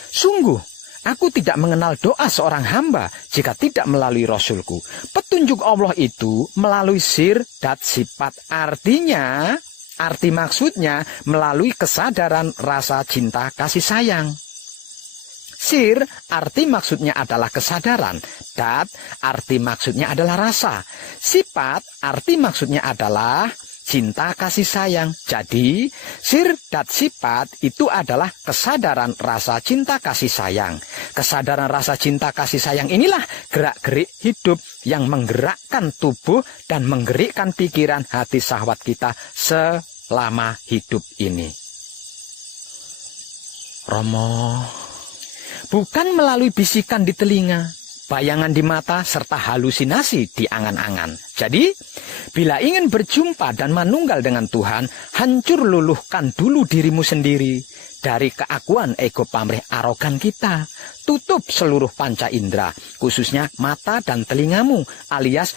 Sungguh, aku tidak mengenal doa seorang hamba jika tidak melalui Rasulku. Petunjuk Allah itu melalui sir dan sifat. Arti maksudnya melalui kesadaran rasa cinta kasih sayang. Sir arti maksudnya adalah kesadaran. Dat arti maksudnya adalah rasa. Sifat arti maksudnya adalah cinta kasih sayang. Jadi sir dat sifat itu adalah kesadaran rasa cinta kasih sayang. Kesadaran rasa cinta kasih sayang inilah gerak-gerik hidup yang menggerakkan tubuh dan menggerakkan pikiran hati syahwat kita selama hidup ini. Romo, bukan melalui bisikan di telinga, bayangan di mata, serta halusinasi di angan-angan. Jadi, bila ingin berjumpa dan manunggal dengan Tuhan, hancur luluhkan dulu dirimu sendiri dari keakuan ego pamrih arogan kita. Tutup seluruh panca indera, khususnya mata dan telingamu, alias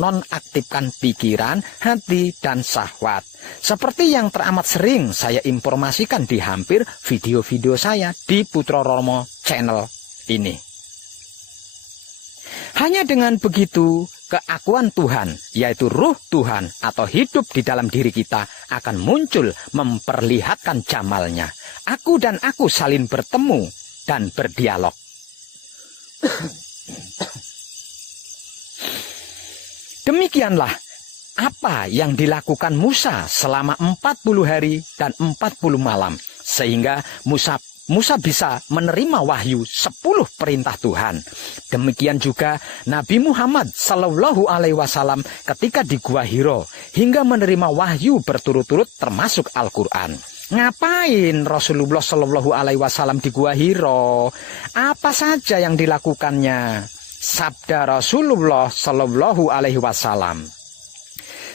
nonaktifkan pikiran, hati, dan syahwat. Seperti yang teramat sering saya informasikan di hampir video-video saya di Putra Romo channel ini. Hanya dengan begitu, keakuan Tuhan, yaitu ruh Tuhan atau hidup di dalam diri kita akan muncul memperlihatkan jamalnya. Aku dan aku saling bertemu dan berdialog. Demikianlah apa yang dilakukan Musa selama 40 hari dan 40 malam. Sehingga Musa bisa menerima wahyu 10 perintah Tuhan. Demikian juga Nabi Muhammad Sallallahu Alaihi Wasallam ketika di Gua Hiro hingga menerima wahyu berturut-turut termasuk Al-Quran. Ngapain Rasulullah Sallallahu Alaihi Wasallam di Gua Hiro? Apa saja yang dilakukannya? Sabda Rasulullah Sallallahu Alaihi Wasallam,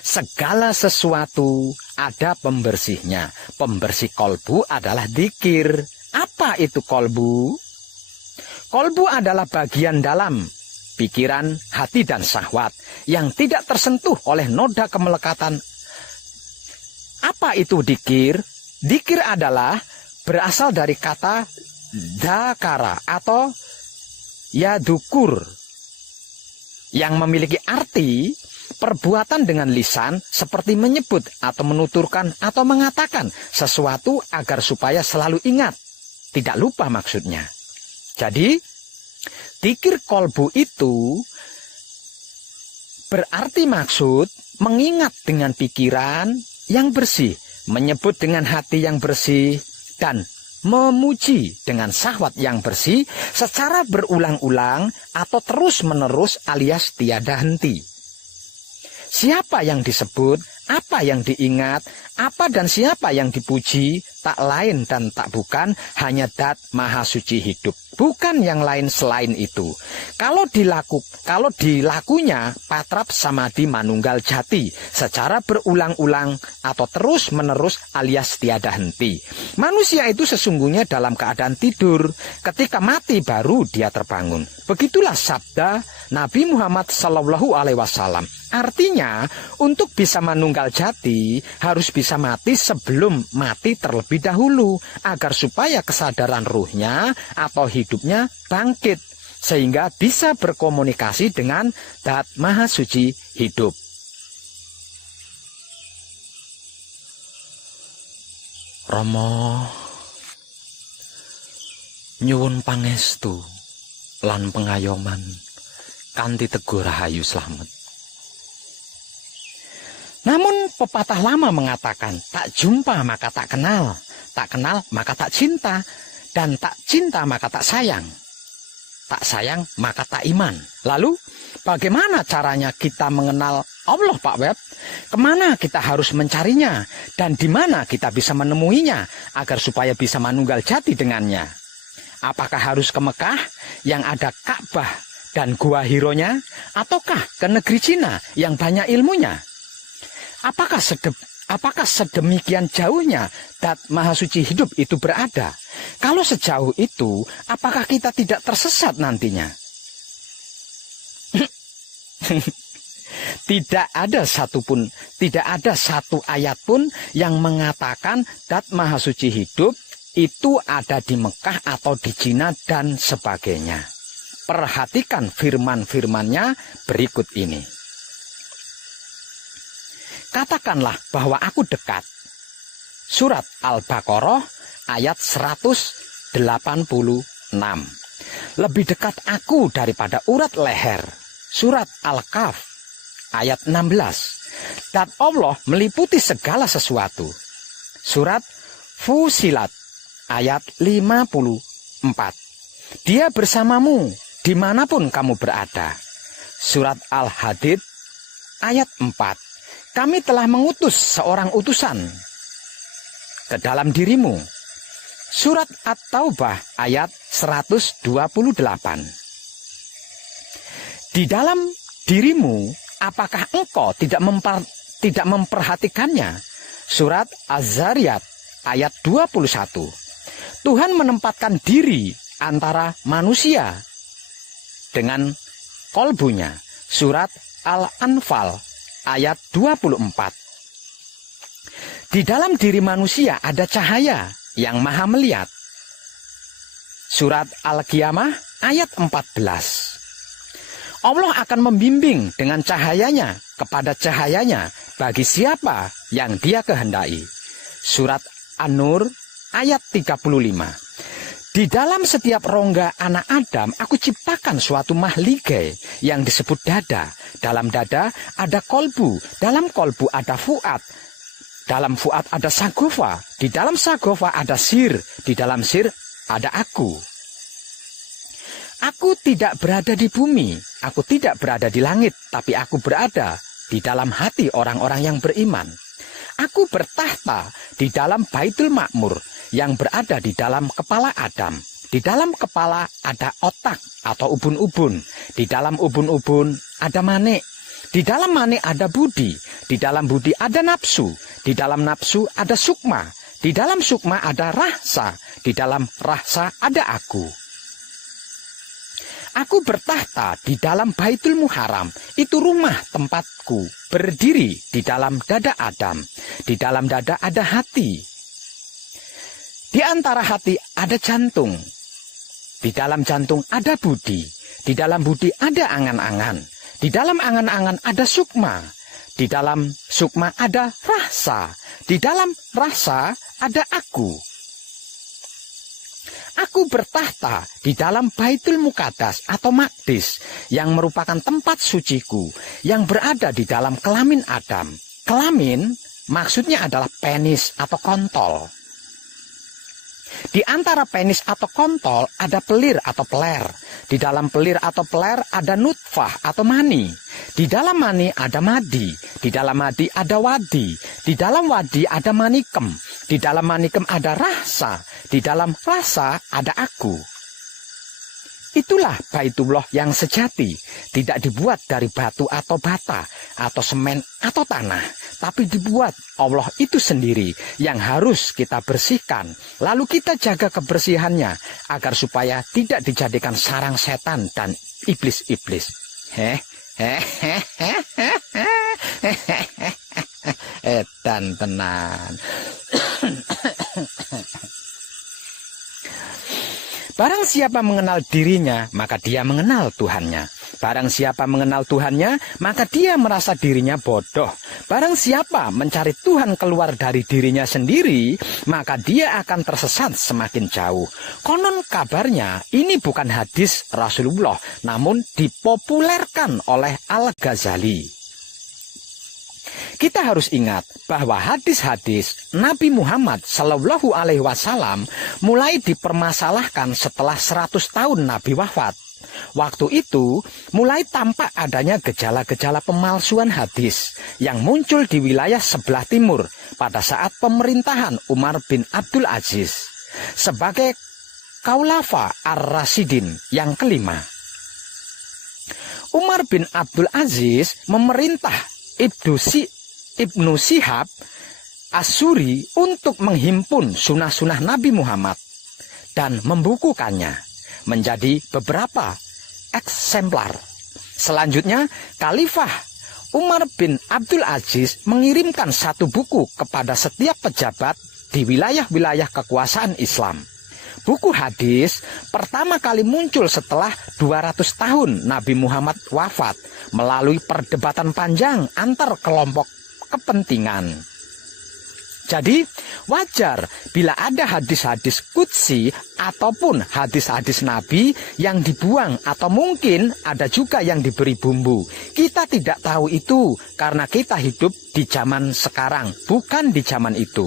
segala sesuatu ada pembersihnya. Pembersih kolbu adalah dzikir. Apa itu kolbu? Kolbu adalah bagian dalam pikiran, hati, dan syahwat yang tidak tersentuh oleh noda kemelekatan. Apa itu dzikir? Dzikir adalah berasal dari kata dzakara atau yadukur yang memiliki arti perbuatan dengan lisan seperti menyebut atau menuturkan atau mengatakan sesuatu agar supaya selalu ingat, tidak lupa maksudnya. Jadi dzikir kolbu itu berarti maksud mengingat dengan pikiran yang bersih, menyebut dengan hati yang bersih, dan memuji dengan syahwat yang bersih secara berulang-ulang atau terus-menerus alias tiada henti. Siapa yang disebut, apa yang diingat, apa dan siapa yang dipuji, tak lain dan tak bukan, hanya Dat Maha Suci hidup. Bukan yang lain selain itu. Kalau dilakunya patrap samadhi manunggal jati secara berulang-ulang atau terus-menerus alias tiada henti. Manusia itu sesungguhnya dalam keadaan tidur. Ketika mati baru dia terbangun. Begitulah sabda Nabi Muhammad Sallallahu Alaihi Wasallam. Artinya, untuk bisa manunggal jati harus bisa mati sebelum mati terlebih dahulu, agar supaya kesadaran ruhnya atau hidupnya bangkit sehingga bisa berkomunikasi dengan Dat Maha Suci hidup. Romo nyuwun pangestu lan pengayoman kanthi Teguh Rahayu Slamet. Namun pepatah lama mengatakan, tak jumpa maka tak kenal maka tak cinta, dan tak cinta maka tak sayang maka tak iman. Lalu bagaimana caranya kita mengenal Allah, Pak Web? Kemana kita harus mencarinya, dan di mana kita bisa menemuinya agar supaya bisa manunggal jati dengannya? Apakah harus ke Mekah yang ada Ka'bah dan Gua Hironya, ataukah ke negeri Cina yang banyak ilmunya? Apakah sedemikian jauhnya Dat Maha Suci hidup itu berada? Kalau sejauh itu, apakah kita tidak tersesat nantinya? Tidak ada satu ayat pun yang mengatakan Dat Maha Suci hidup itu ada di Mekah atau di Cina dan sebagainya. Perhatikan firman-firmannya berikut ini. Katakanlah bahwa aku dekat. Surat Al-Baqarah ayat 138. Lebih dekat aku daripada urat leher. Surat Al-Kahf ayat 16. Dan Allah meliputi segala sesuatu. Surat Fusilat ayat 54. Dia bersamamu dimanapun kamu berada. Surat Al-Hadid ayat 4. Kami telah mengutus seorang utusan ke dalam dirimu. Surat At-Taubah ayat 128. Di dalam dirimu, apakah engkau tidak memperhatikannya? Surat Az-Zariyat ayat 21. Tuhan menempatkan diri antara manusia dengan kolbunya. Surat Al-Anfal ayat 24. Di dalam diri manusia ada cahaya yang maha melihat. Surat Al-Qiyamah ayat 14. Allah akan membimbing dengan cahayanya kepada cahayanya bagi siapa yang Dia kehendaki. Surat An-Nur ayat 35. Di dalam setiap rongga anak Adam, aku ciptakan suatu mahligai yang disebut dada. Dalam dada ada kolbu, dalam kolbu ada fuad, dalam fuad ada sagofa, di dalam sagofa ada sir, di dalam sir ada aku. Aku tidak berada di bumi, aku tidak berada di langit, tapi aku berada di dalam hati orang-orang yang beriman. Aku bertahta di dalam Baitul Makmur yang berada di dalam kepala Adam. Di dalam kepala ada otak atau ubun-ubun. Di dalam ubun-ubun ada manik. Di dalam manik ada budi. Di dalam budi ada nafsu. Di dalam nafsu ada sukma. Di dalam sukma ada rahsa. Di dalam rahsa ada aku. Aku bertahta di dalam Baitul Muharram, itu rumah tempatku, berdiri di dalam dada Adam. Di dalam dada ada hati. Di antara hati ada jantung. Di dalam jantung ada budi. Di dalam budi ada angan-angan. Di dalam angan-angan ada sukma. Di dalam sukma ada rasa. Di dalam rasa ada aku. Aku bertahta di dalam Baitul Muqaddas atau Maqdis yang merupakan tempat suciku yang berada di dalam kelamin Adam. Kelamin maksudnya adalah penis atau kontol. Di antara penis atau kontol ada pelir atau peler. Di dalam pelir atau peler ada nutfah atau mani. Di dalam mani ada madi. Di dalam madi ada wadi. Di dalam wadi ada manikem. Di dalam manikem ada rasa. Di dalam rasa ada aku. Itulah Baitullah yang sejati. Tidak dibuat dari batu atau bata, atau semen atau tanah. Tapi dibuat Allah itu sendiri yang harus kita bersihkan. Lalu kita jaga kebersihannya agar supaya tidak dijadikan sarang setan dan iblis-iblis. Edan tenan. Barang siapa mengenal dirinya, maka dia mengenal Tuhannya. Barang siapa mengenal Tuhannya, maka dia merasa dirinya bodoh. Barang siapa mencari Tuhan keluar dari dirinya sendiri, maka dia akan tersesat semakin jauh. Konon kabarnya, ini bukan hadis Rasulullah, namun dipopulerkan oleh Al-Ghazali. Kita harus ingat bahwa hadis-hadis Nabi Muhammad Shallallahu Alaihi Wasallam mulai dipermasalahkan setelah 100 tahun Nabi wafat. Waktu itu mulai tampak adanya gejala-gejala pemalsuan hadis yang muncul di wilayah sebelah timur pada saat pemerintahan Umar bin Abdul Aziz sebagai Khulafa Ar-Rasyidin yang kelima. Umar bin Abdul Aziz memerintah Ibnu Syihab As-Suri untuk menghimpun sunnah-sunnah Nabi Muhammad dan membukukannya menjadi beberapa eksemplar. Selanjutnya, Khalifah Umar bin Abdul Aziz mengirimkan satu buku kepada setiap pejabat di wilayah-wilayah kekuasaan Islam. Buku hadis pertama kali muncul setelah 200 tahun Nabi Muhammad wafat melalui perdebatan panjang antar kelompok kepentingan. Jadi wajar bila ada hadis-hadis qudsi ataupun hadis-hadis Nabi yang dibuang atau mungkin ada juga yang diberi bumbu. Kita tidak tahu itu karena kita hidup di zaman sekarang, bukan di zaman itu.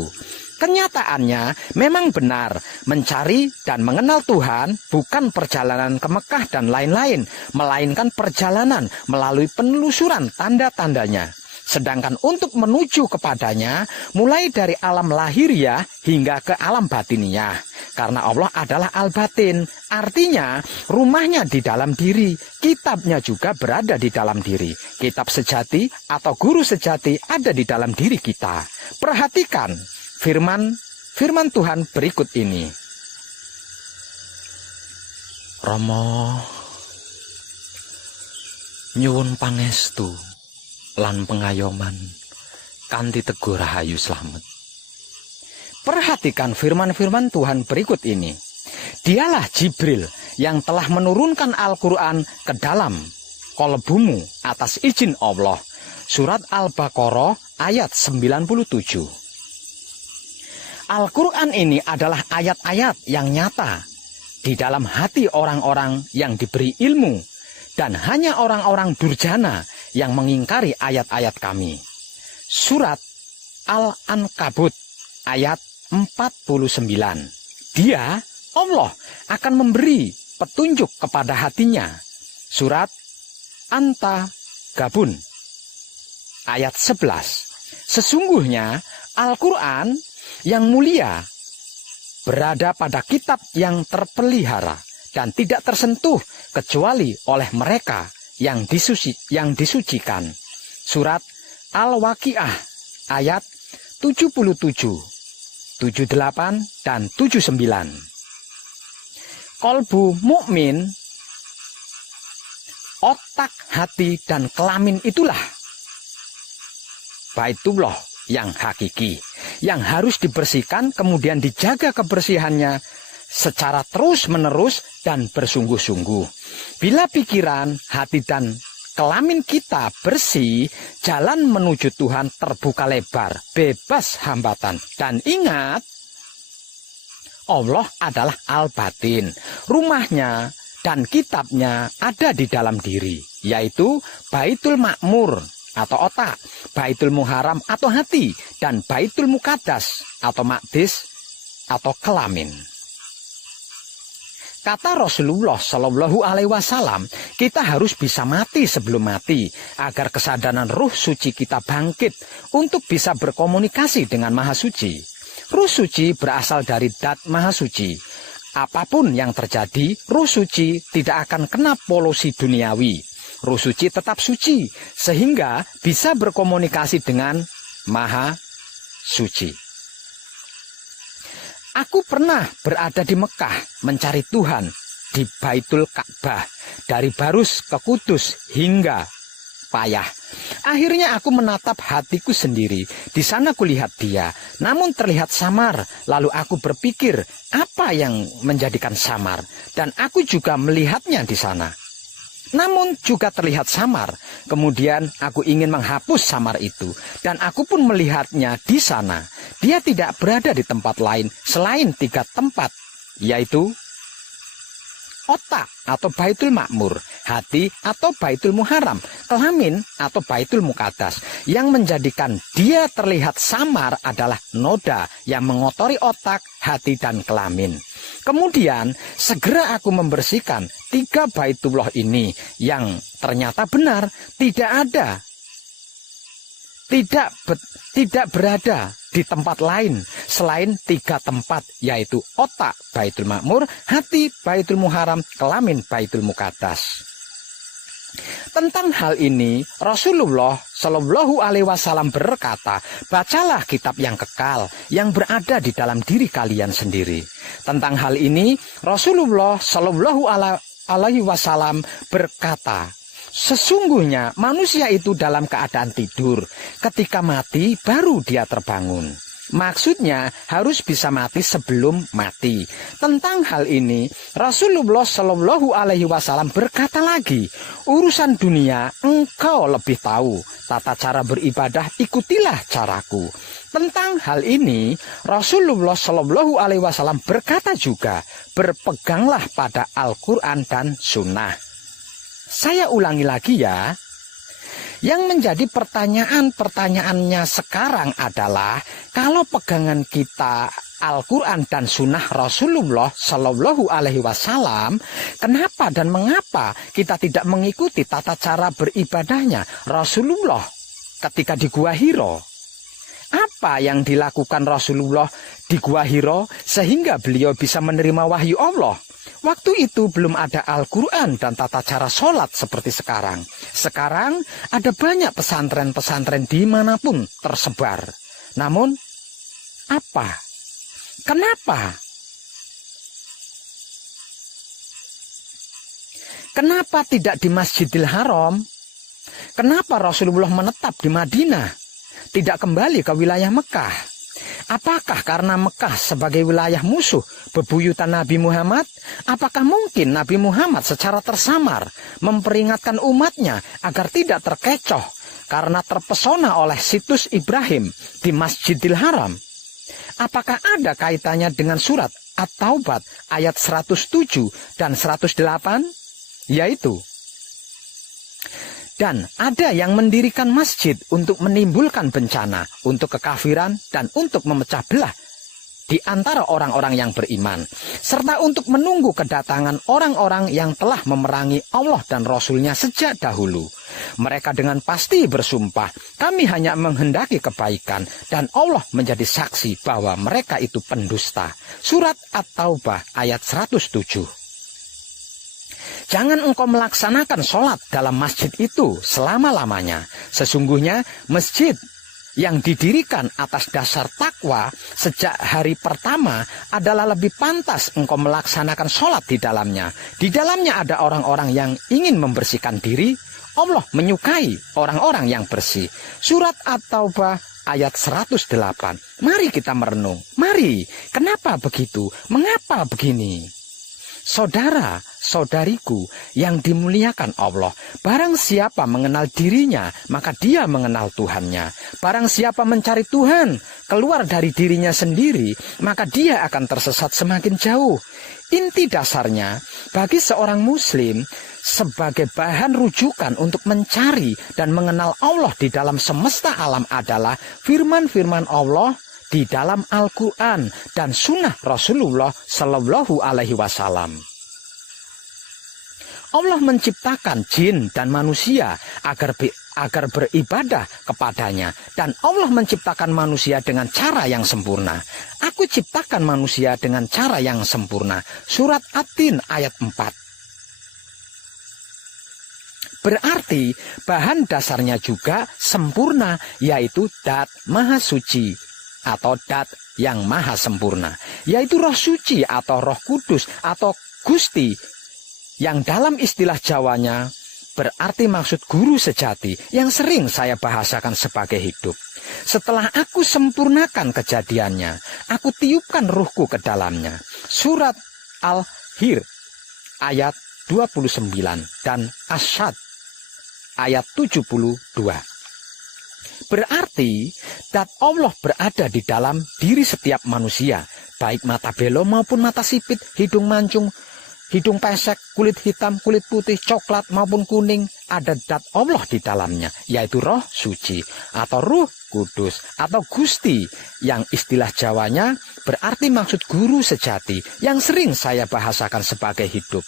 Kenyataannya memang benar, mencari dan mengenal Tuhan bukan perjalanan ke Mekah dan lain-lain, melainkan perjalanan melalui penelusuran tanda-tandanya. Sedangkan untuk menuju kepadanya, mulai dari alam lahiriah hingga ke alam batiniah. Karena Allah adalah al-batin, artinya rumahnya di dalam diri, kitabnya juga berada di dalam diri. Kitab sejati atau guru sejati ada di dalam diri kita. Perhatikan firman Tuhan berikut ini. Rama nyuwun pangestu lan pengayoman kanthi teguh rahayu slamet. Perhatikan firman-firman Tuhan berikut ini. Dialah Jibril yang telah menurunkan Al-Quran ke dalam kolbumu atas izin Allah. Surat Al-Baqarah ayat 97. Al-Quran ini adalah ayat-ayat yang nyata di dalam hati orang-orang yang diberi ilmu dan hanya orang-orang durjana yang mengingkari ayat-ayat kami. Surat Al-Ankabut ayat 49. Dia, Allah, akan memberi petunjuk kepada hatinya. Surat An-Tagabun ayat 11. Sesungguhnya Al-Quran yang mulia berada pada kitab yang terpelihara dan tidak tersentuh kecuali oleh mereka yang disucikan. Surat Al-Waqiah ayat 77, 78 dan 79. Kolbu mukmin, otak, hati dan kelamin itulah Baitullah yang hakiki, yang harus dibersihkan kemudian dijaga kebersihannya secara terus-menerus dan bersungguh-sungguh. Bila pikiran, hati dan kelamin kita bersih, jalan menuju Tuhan terbuka lebar, bebas hambatan. Dan ingat, Allah adalah al-batin. Rumahnya dan kitabnya ada di dalam diri, yaitu Baitul Ma'mur atau otak, Baitul Muharram atau hati, dan Baitul Muqaddas atau maqdis atau kelamin. Kata Rasulullah Shallallahu Alaihi Wasallam, kita harus bisa mati sebelum mati agar kesadaran ruh suci kita bangkit untuk bisa berkomunikasi dengan Maha Suci. Ruh suci berasal dari Dat Maha Suci. Apapun yang terjadi, ruh suci tidak akan kena polusi duniawi. Ruh suci tetap suci sehingga bisa berkomunikasi dengan Maha Suci. Aku pernah berada di Mekah mencari Tuhan di Baitul Ka'bah, dari Barus ke Kudus hingga payah. Akhirnya aku menatap hatiku sendiri. Di sana kulihat dia, namun terlihat samar. Lalu aku berpikir, apa yang menjadikan samar? Dan aku juga melihatnya di sana, namun juga terlihat samar. Kemudian aku ingin menghapus samar itu, dan aku pun melihatnya di sana. Dia tidak berada di tempat lain selain 3 tempat, yaitu otak atau Baitul Ma'mur, hati atau Baitul Muharram, kelamin atau Baitul Muqaddas. Yang menjadikan dia terlihat samar adalah noda yang mengotori otak, hati dan kelamin. Kemudian segera aku membersihkan 3 Baitullah ini yang ternyata benar tidak berada di tempat lain selain 3 tempat, yaitu otak Baitul Ma'mur, hati Baitul Muharram, kelamin Baitul Muqaddas. Tentang hal ini Rasulullah Shallallahu Alaihi Wasallam berkata, bacalah kitab yang kekal yang berada di dalam diri kalian sendiri. Tentang hal ini Rasulullah Shallallahu Alaihi Wasallam berkata, sesungguhnya manusia itu dalam keadaan tidur, ketika mati baru dia terbangun. Maksudnya harus bisa mati sebelum mati. Tentang hal ini Rasulullah Shallallahu Alaihi Wasallam berkata lagi, urusan dunia engkau lebih tahu, tata cara beribadah ikutilah caraku. Tentang hal ini Rasulullah Shallallahu Alaihi Wasallam berkata juga, berpeganglah pada Al-Quran dan Sunnah. Saya ulangi lagi ya. Yang menjadi pertanyaannya sekarang adalah, kalau pegangan kita Al-Quran dan Sunnah Rasulullah Shallallahu Alaihi Wasallam, kenapa dan mengapa kita tidak mengikuti tata cara beribadahnya Rasulullah ketika di Gua Hiro? Apa yang dilakukan Rasulullah di Gua Hiro sehingga beliau bisa menerima wahyu Allah? Waktu itu belum ada Al-Quran dan tata cara sholat seperti sekarang. Sekarang ada banyak pesantren-pesantren dimanapun tersebar. Namun, apa? Kenapa? Kenapa tidak di Masjidil Haram? Kenapa Rasulullah menetap di Madinah? Tidak kembali ke wilayah Mekah? Apakah karena Mekah sebagai wilayah musuh bebuyutan Nabi Muhammad? Apakah mungkin Nabi Muhammad secara tersamar memperingatkan umatnya agar tidak terkecoh karena terpesona oleh situs Ibrahim di Masjidil Haram? Apakah ada kaitannya dengan surat At-Taubat ayat 107 dan 108? Yaitu, dan ada yang mendirikan masjid untuk menimbulkan bencana, untuk kekafiran, dan untuk memecah belah di antara orang-orang yang beriman, serta untuk menunggu kedatangan orang-orang yang telah memerangi Allah dan Rasul-Nya sejak dahulu. Mereka dengan pasti bersumpah, kami hanya menghendaki kebaikan, dan Allah menjadi saksi bahwa mereka itu pendusta. Surat At-Taubah ayat 107. Jangan engkau melaksanakan sholat dalam masjid itu selama-lamanya. Sesungguhnya masjid yang didirikan atas dasar takwa sejak hari pertama adalah lebih pantas engkau melaksanakan sholat di dalamnya. Di dalamnya ada orang-orang yang ingin membersihkan diri. Allah menyukai orang-orang yang bersih. Surat At-Taubah ayat 108. Mari kita merenung. Mari, kenapa begitu? Mengapa begini? Saudara, saudariku yang dimuliakan Allah, barang siapa mengenal dirinya, maka dia mengenal Tuhannya. Barang siapa mencari Tuhan keluar dari dirinya sendiri, maka dia akan tersesat semakin jauh. Inti dasarnya, bagi seorang muslim, sebagai bahan rujukan untuk mencari dan mengenal Allah di dalam semesta alam adalah firman-firman Allah di dalam Al-Quran dan Sunnah Rasulullah Shallallahu Alaihi Wasallam. Allah menciptakan jin dan manusia agar beribadah kepadanya, dan Allah menciptakan manusia dengan cara yang sempurna. Aku ciptakan manusia dengan cara yang sempurna. Surat At-Tin ayat 4. Berarti bahan dasarnya juga sempurna, yaitu Dat Maha Suci atau Dat yang maha sempurna, yaitu Roh Suci atau Roh Kudus atau Gusti, yang dalam istilah Jawanya berarti maksud guru sejati yang sering saya bahasakan sebagai hidup. Setelah aku sempurnakan kejadiannya, aku tiupkan ruhku ke dalamnya. Surat Al-Hir ayat 29 dan Asyad ayat 72. Berarti dat Allah berada di dalam diri setiap manusia, baik mata belo maupun mata sipit, hidung mancung, hidung pesek, kulit hitam, kulit putih, coklat maupun kuning. Ada dat Allah di dalamnya, yaitu Roh Suci atau Ruh Kudus atau Gusti, yang istilah Jawanya berarti maksud guru sejati yang sering saya bahasakan sebagai hidup.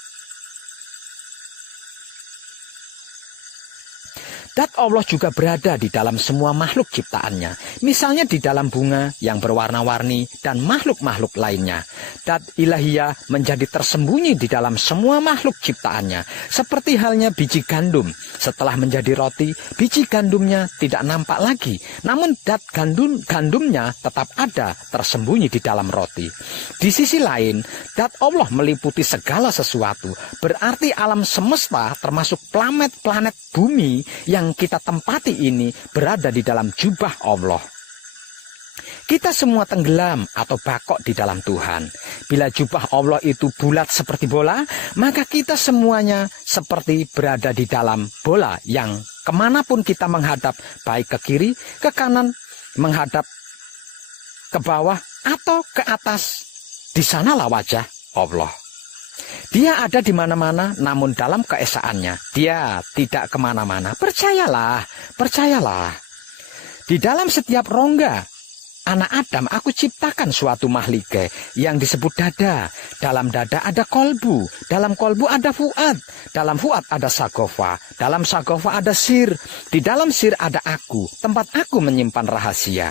Dat Allah juga berada di dalam semua makhluk ciptaannya, misalnya di dalam bunga yang berwarna-warni dan makhluk-makhluk lainnya. Dat ilahiyah menjadi tersembunyi di dalam semua makhluk ciptaannya, seperti halnya biji gandum. Setelah menjadi roti, biji gandumnya tidak nampak lagi, namun dat gandumnya tetap ada tersembunyi di dalam roti. Di sisi lain, dat Allah meliputi segala sesuatu, berarti alam semesta termasuk planet-planet bumi yang kita tempati ini berada di dalam jubah Allah. Kita semua tenggelam atau bakok di dalam Tuhan. Bila jubah Allah itu bulat seperti bola, maka kita semuanya seperti berada di dalam bola yang kemanapun kita menghadap, baik ke kiri, ke kanan, menghadap ke bawah atau ke atas, di sanalah wajah Allah. Dia ada di mana-mana, namun dalam keesaannya dia tidak kemana-mana. Percayalah, percayalah. Di dalam setiap rongga anak Adam, aku ciptakan suatu mahligai yang disebut dada. Dalam dada ada kolbu, dalam kolbu ada fuad, dalam fuad ada sagofa, dalam sagofa ada sir, di dalam sir ada aku, tempat aku menyimpan rahasia.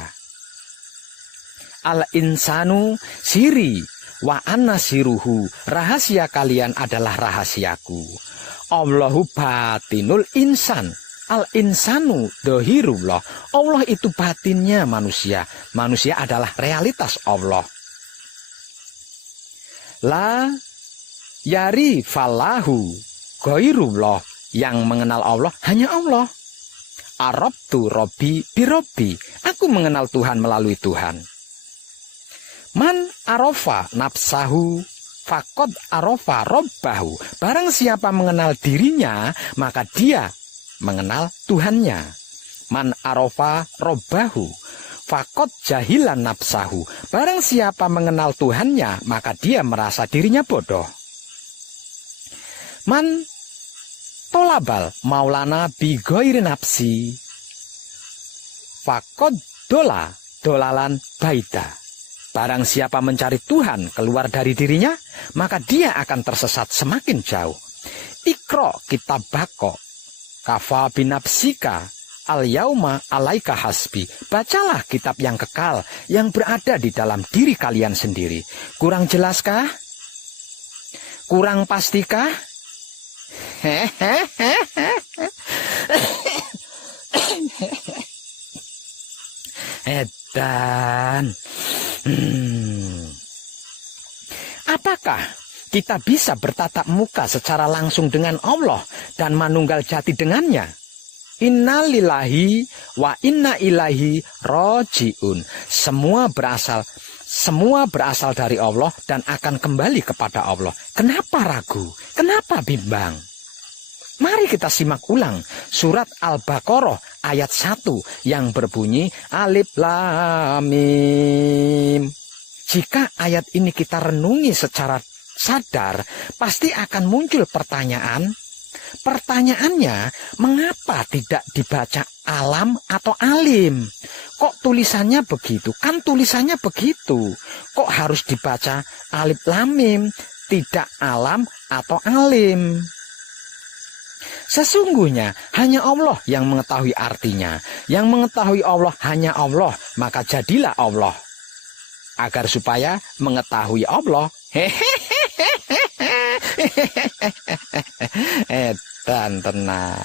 Al-insanu siri wa anna siruhu, rahasia kalian adalah rahasiaku. Allahu batinul insan, al-insanu dohirullah. Allah itu batinnya manusia. Manusia adalah realitas Allah. La yari falahu goirullah, yang mengenal Allah hanya Allah. Arabtu robbi birobbi, aku mengenal Tuhan melalui Tuhan. Man arofa nafsahu fakod arofa robbahu, barang siapa mengenal dirinya maka dia mengenal Tuhannya. Man arofa robbahu fakot jahilan nafsahu, barang siapa mengenal Tuhannya maka dia merasa dirinya bodoh. Man tolabal maulana bigoiri nafsi fakot dolalan baida, barang siapa mencari Tuhan keluar dari dirinya maka dia akan tersesat semakin jauh. Ikro kitabako kafa binapsika al yauma alaika hasbi, bacalah kitab yang kekal yang berada di dalam diri kalian sendiri. Kurang jelaskah? Kurang pastikah? Edan. Apakah kita bisa bertatap muka secara langsung dengan Allah dan manunggal jati dengannya? Innalillahi wa inna ilaihi rojiun. Semua berasal dari Allah dan akan kembali kepada Allah. Kenapa ragu? Kenapa bimbang? Mari kita simak ulang surat Al-Baqarah ayat 1 yang berbunyi Alif Lam Mim. Jika ayat ini kita renungi secara sadar, pasti akan muncul pertanyaan. Pertanyaannya, mengapa tidak dibaca alam atau alim? Kok tulisannya begitu? Kan tulisannya begitu. Kok harus dibaca Alif Lam Mim, tidak alam atau alim? Sesungguhnya hanya Allah yang mengetahui artinya. Yang mengetahui Allah hanya Allah, maka jadilah Allah. Agar supaya mengetahui Allah, dan tenang.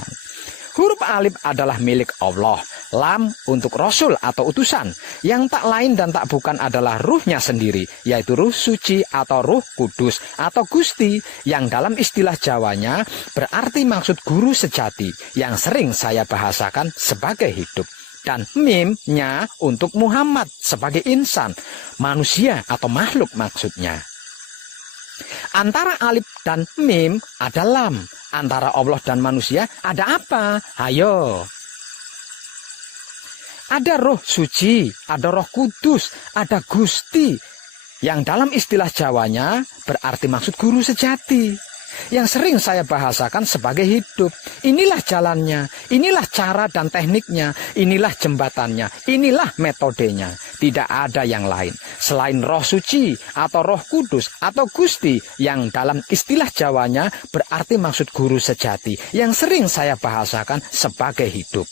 Huruf alif adalah milik Allah. Lam untuk Rasul atau utusan. Yang tak lain dan tak bukan adalah ruhnya sendiri, yaitu ruh suci atau ruh kudus atau Gusti, yang dalam istilah Jawanya berarti maksud guru sejati, yang sering saya bahasakan sebagai hidup. Dan mimnya untuk Muhammad sebagai insan, manusia atau makhluk maksudnya. Antara alif dan mim ada lam. Antara Allah dan manusia ada apa? Ayo. Ada roh suci, ada roh kudus, ada Gusti, yang dalam istilah Jawanya berarti maksud guru sejati, yang sering saya bahasakan sebagai hidup. Inilah jalannya, inilah cara dan tekniknya, inilah jembatannya, inilah metodenya. Tidak ada yang lain selain roh suci atau roh kudus atau Gusti, yang dalam istilah Jawanya berarti maksud guru sejati, yang sering saya bahasakan sebagai hidup.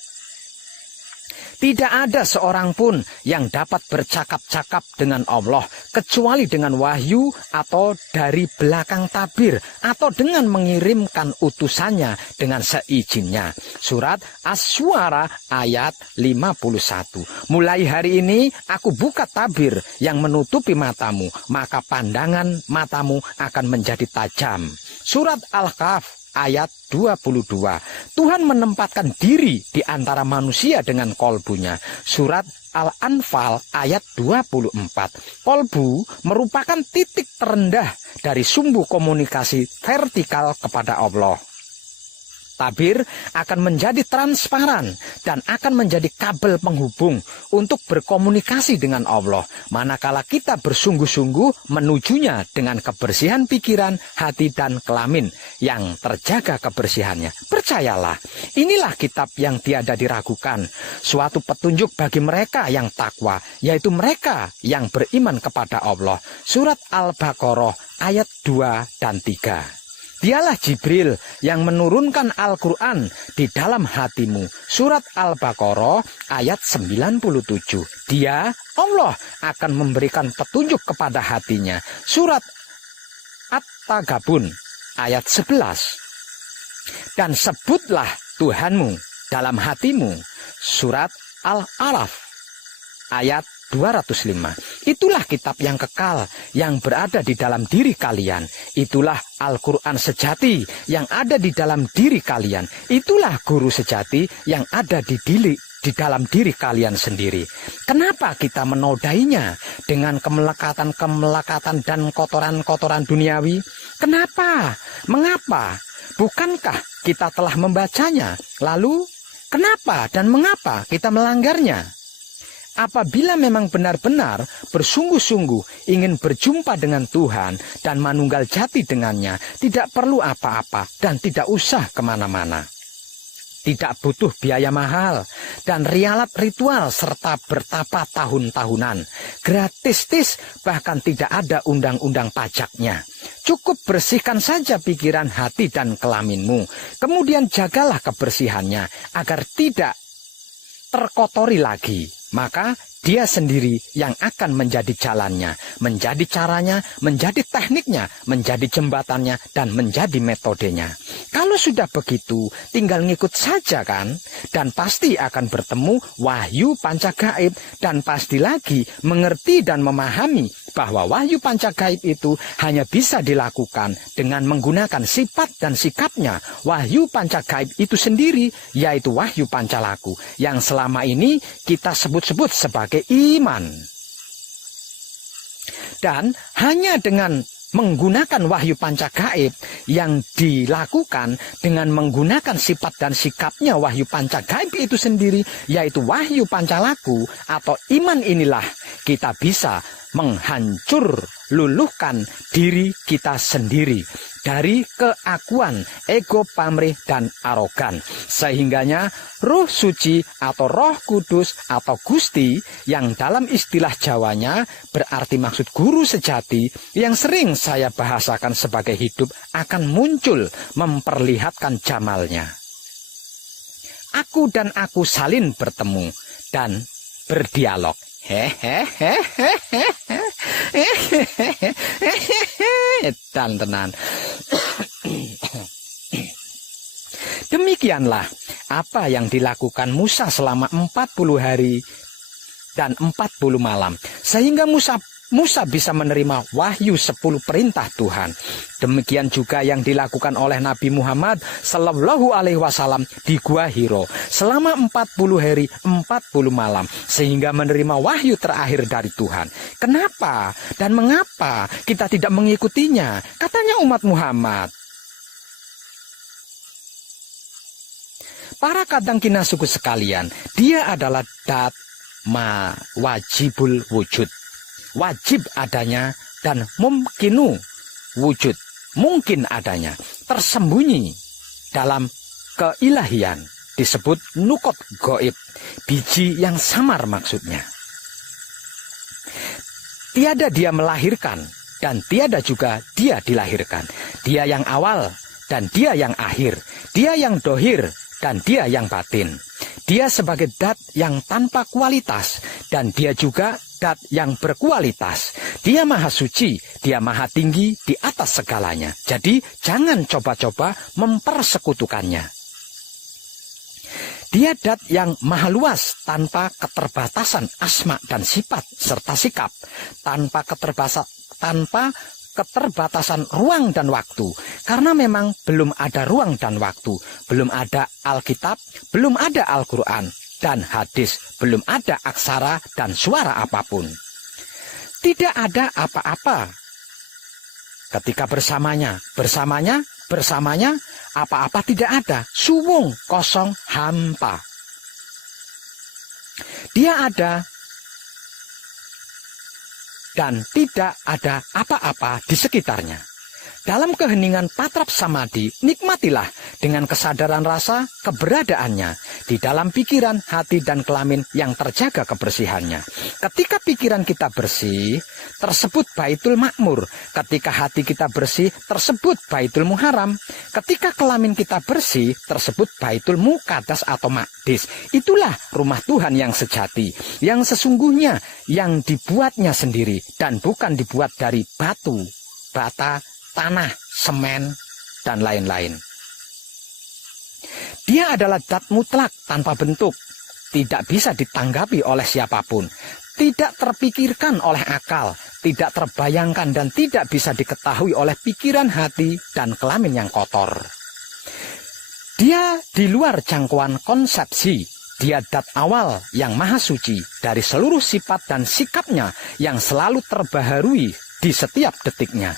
Tidak ada seorang pun yang dapat bercakap-cakap dengan Allah kecuali dengan wahyu atau dari belakang tabir atau dengan mengirimkan utusannya dengan seizinnya. Surat Asy-Syu'ara ayat 51. Mulai hari ini aku buka tabir yang menutupi matamu, maka pandangan matamu akan menjadi tajam. Surat Al-Kahf ayat 22. Tuhan menempatkan diri di antara manusia dengan kolbunya. Surat Al-Anfal ayat 24. Kolbu merupakan titik terendah dari sumbu komunikasi vertikal kepada Allah. Tabir akan menjadi transparan dan akan menjadi kabel penghubung untuk berkomunikasi dengan Allah, manakala kita bersungguh-sungguh menujunya dengan kebersihan pikiran, hati, dan kelamin yang terjaga kebersihannya. Percayalah, inilah kitab yang tiada diragukan, suatu petunjuk bagi mereka yang takwa, yaitu mereka yang beriman kepada Allah. Surat Al-Baqarah ayat 2 dan 3. Dialah Jibril yang menurunkan Al-Quran di dalam hatimu. Surat Al-Baqarah ayat 97. Dia, Allah, akan memberikan petunjuk kepada hatinya. Surat At-Tagabun ayat 11. Dan sebutlah Tuhanmu dalam hatimu. Surat Al-Araf ayat 205. Itulah kitab yang kekal yang berada di dalam diri kalian. Itulah Al-Quran sejati yang ada di dalam diri kalian. Itulah guru sejati yang ada di dalam diri kalian sendiri. Kenapa kita menodainya dengan kemelekatan-kemelekatan dan kotoran-kotoran duniawi? Kenapa? Mengapa? Bukankah kita telah membacanya? Lalu, kenapa dan mengapa kita melanggarnya? Apabila memang benar-benar bersungguh-sungguh ingin berjumpa dengan Tuhan dan manunggal jati dengannya, tidak perlu apa-apa dan tidak usah kemana-mana. Tidak butuh biaya mahal dan rialat ritual serta bertapa tahun-tahunan. Gratis, bahkan tidak ada undang-undang pajaknya. Cukup bersihkan saja pikiran, hati, dan kelaminmu. Kemudian jagalah kebersihannya agar tidak terkotori lagi. Maka dia sendiri yang akan menjadi jalannya, menjadi caranya, menjadi tekniknya, menjadi jembatannya, dan menjadi metodenya. Kalau sudah begitu, tinggal ngikut saja kan? Dan pasti akan bertemu wahyu panca gaib, dan pasti lagi mengerti dan memahami bahwa wahyu panca gaib itu hanya bisa dilakukan dengan menggunakan sifat dan sikapnya wahyu panca gaib itu sendiri, yaitu wahyu pancalaku yang selama ini kita sebut-sebut sebagai iman. Dan hanya dengan menggunakan wahyu panca gaib yang dilakukan dengan menggunakan sifat dan sikapnya wahyu panca gaib itu sendiri, yaitu wahyu pancalaku atau iman, inilah kita bisa menghancur luluhkan diri kita sendiri dari keakuan, ego, pamrih, dan arogan. Sehingganya Roh Suci atau Roh Kudus atau Gusti yang dalam istilah Jawanya berarti maksud guru sejati yang sering saya bahasakan sebagai hidup akan muncul memperlihatkan jamalnya. Aku dan aku salin bertemu dan berdialog. Dan tenan. Demikianlah apa yang dilakukan Musa selama 40 hari dan 40 malam. Sehingga Musa bisa menerima wahyu 10 perintah Tuhan. Demikian juga yang dilakukan oleh Nabi Muhammad Sallallahu Alaihi Wasallam di Gua Hiro selama 40 hari 40 malam, sehingga menerima wahyu terakhir dari Tuhan. Kenapa dan mengapa kita tidak mengikutinya? Katanya umat Muhammad. Para kadangkina suku sekalian, dia adalah dat ma wajibul wujud. Wajib adanya dan mumkinu wujud, mungkin adanya, tersembunyi dalam keilahian, disebut nukot goib, biji yang samar maksudnya. Tiada dia melahirkan dan tiada juga dia dilahirkan. Dia yang awal dan dia yang akhir, dia yang dohir dan dia yang batin. Dia sebagai dat yang tanpa kualitas dan dia juga dat yang berkualitas. Dia maha suci, dia maha tinggi di atas segalanya. Jadi jangan coba-coba mempersekutukannya. Dia dat yang maha luas tanpa keterbatasan asma dan sifat serta sikap, tanpa keterbatasan ruang dan waktu. Karena memang belum ada ruang dan waktu, belum ada Alkitab, belum ada Al-Quran. dan hadis, belum ada aksara dan suara apapun. Tidak ada apa-apa. Ketika bersamanya, apa-apa tidak ada, suwung, kosong, hampa. Dia ada dan tidak ada apa-apa di sekitarnya. Dalam keheningan patrap samadhi, nikmatilah dengan kesadaran rasa keberadaannya di dalam pikiran, hati, dan kelamin yang terjaga kebersihannya. Ketika pikiran kita bersih, tersebut Baitul Makmur. Ketika hati kita bersih, tersebut Baitul Muharram. Ketika kelamin kita bersih, tersebut Baitul Muqaddas atau Maqdis. Itulah rumah Tuhan yang sejati, yang sesungguhnya, yang dibuatnya sendiri dan bukan dibuat dari batu, bata, tanah, semen, dan lain-lain. Dia adalah zat mutlak tanpa bentuk, tidak bisa ditanggapi oleh siapapun, tidak terpikirkan oleh akal, tidak terbayangkan, dan tidak bisa diketahui oleh pikiran, hati, dan kelamin yang kotor. Dia di luar jangkauan konsepsi. Dia zat awal yang maha suci dari seluruh sifat dan sikapnya yang selalu terbaharui di setiap detiknya.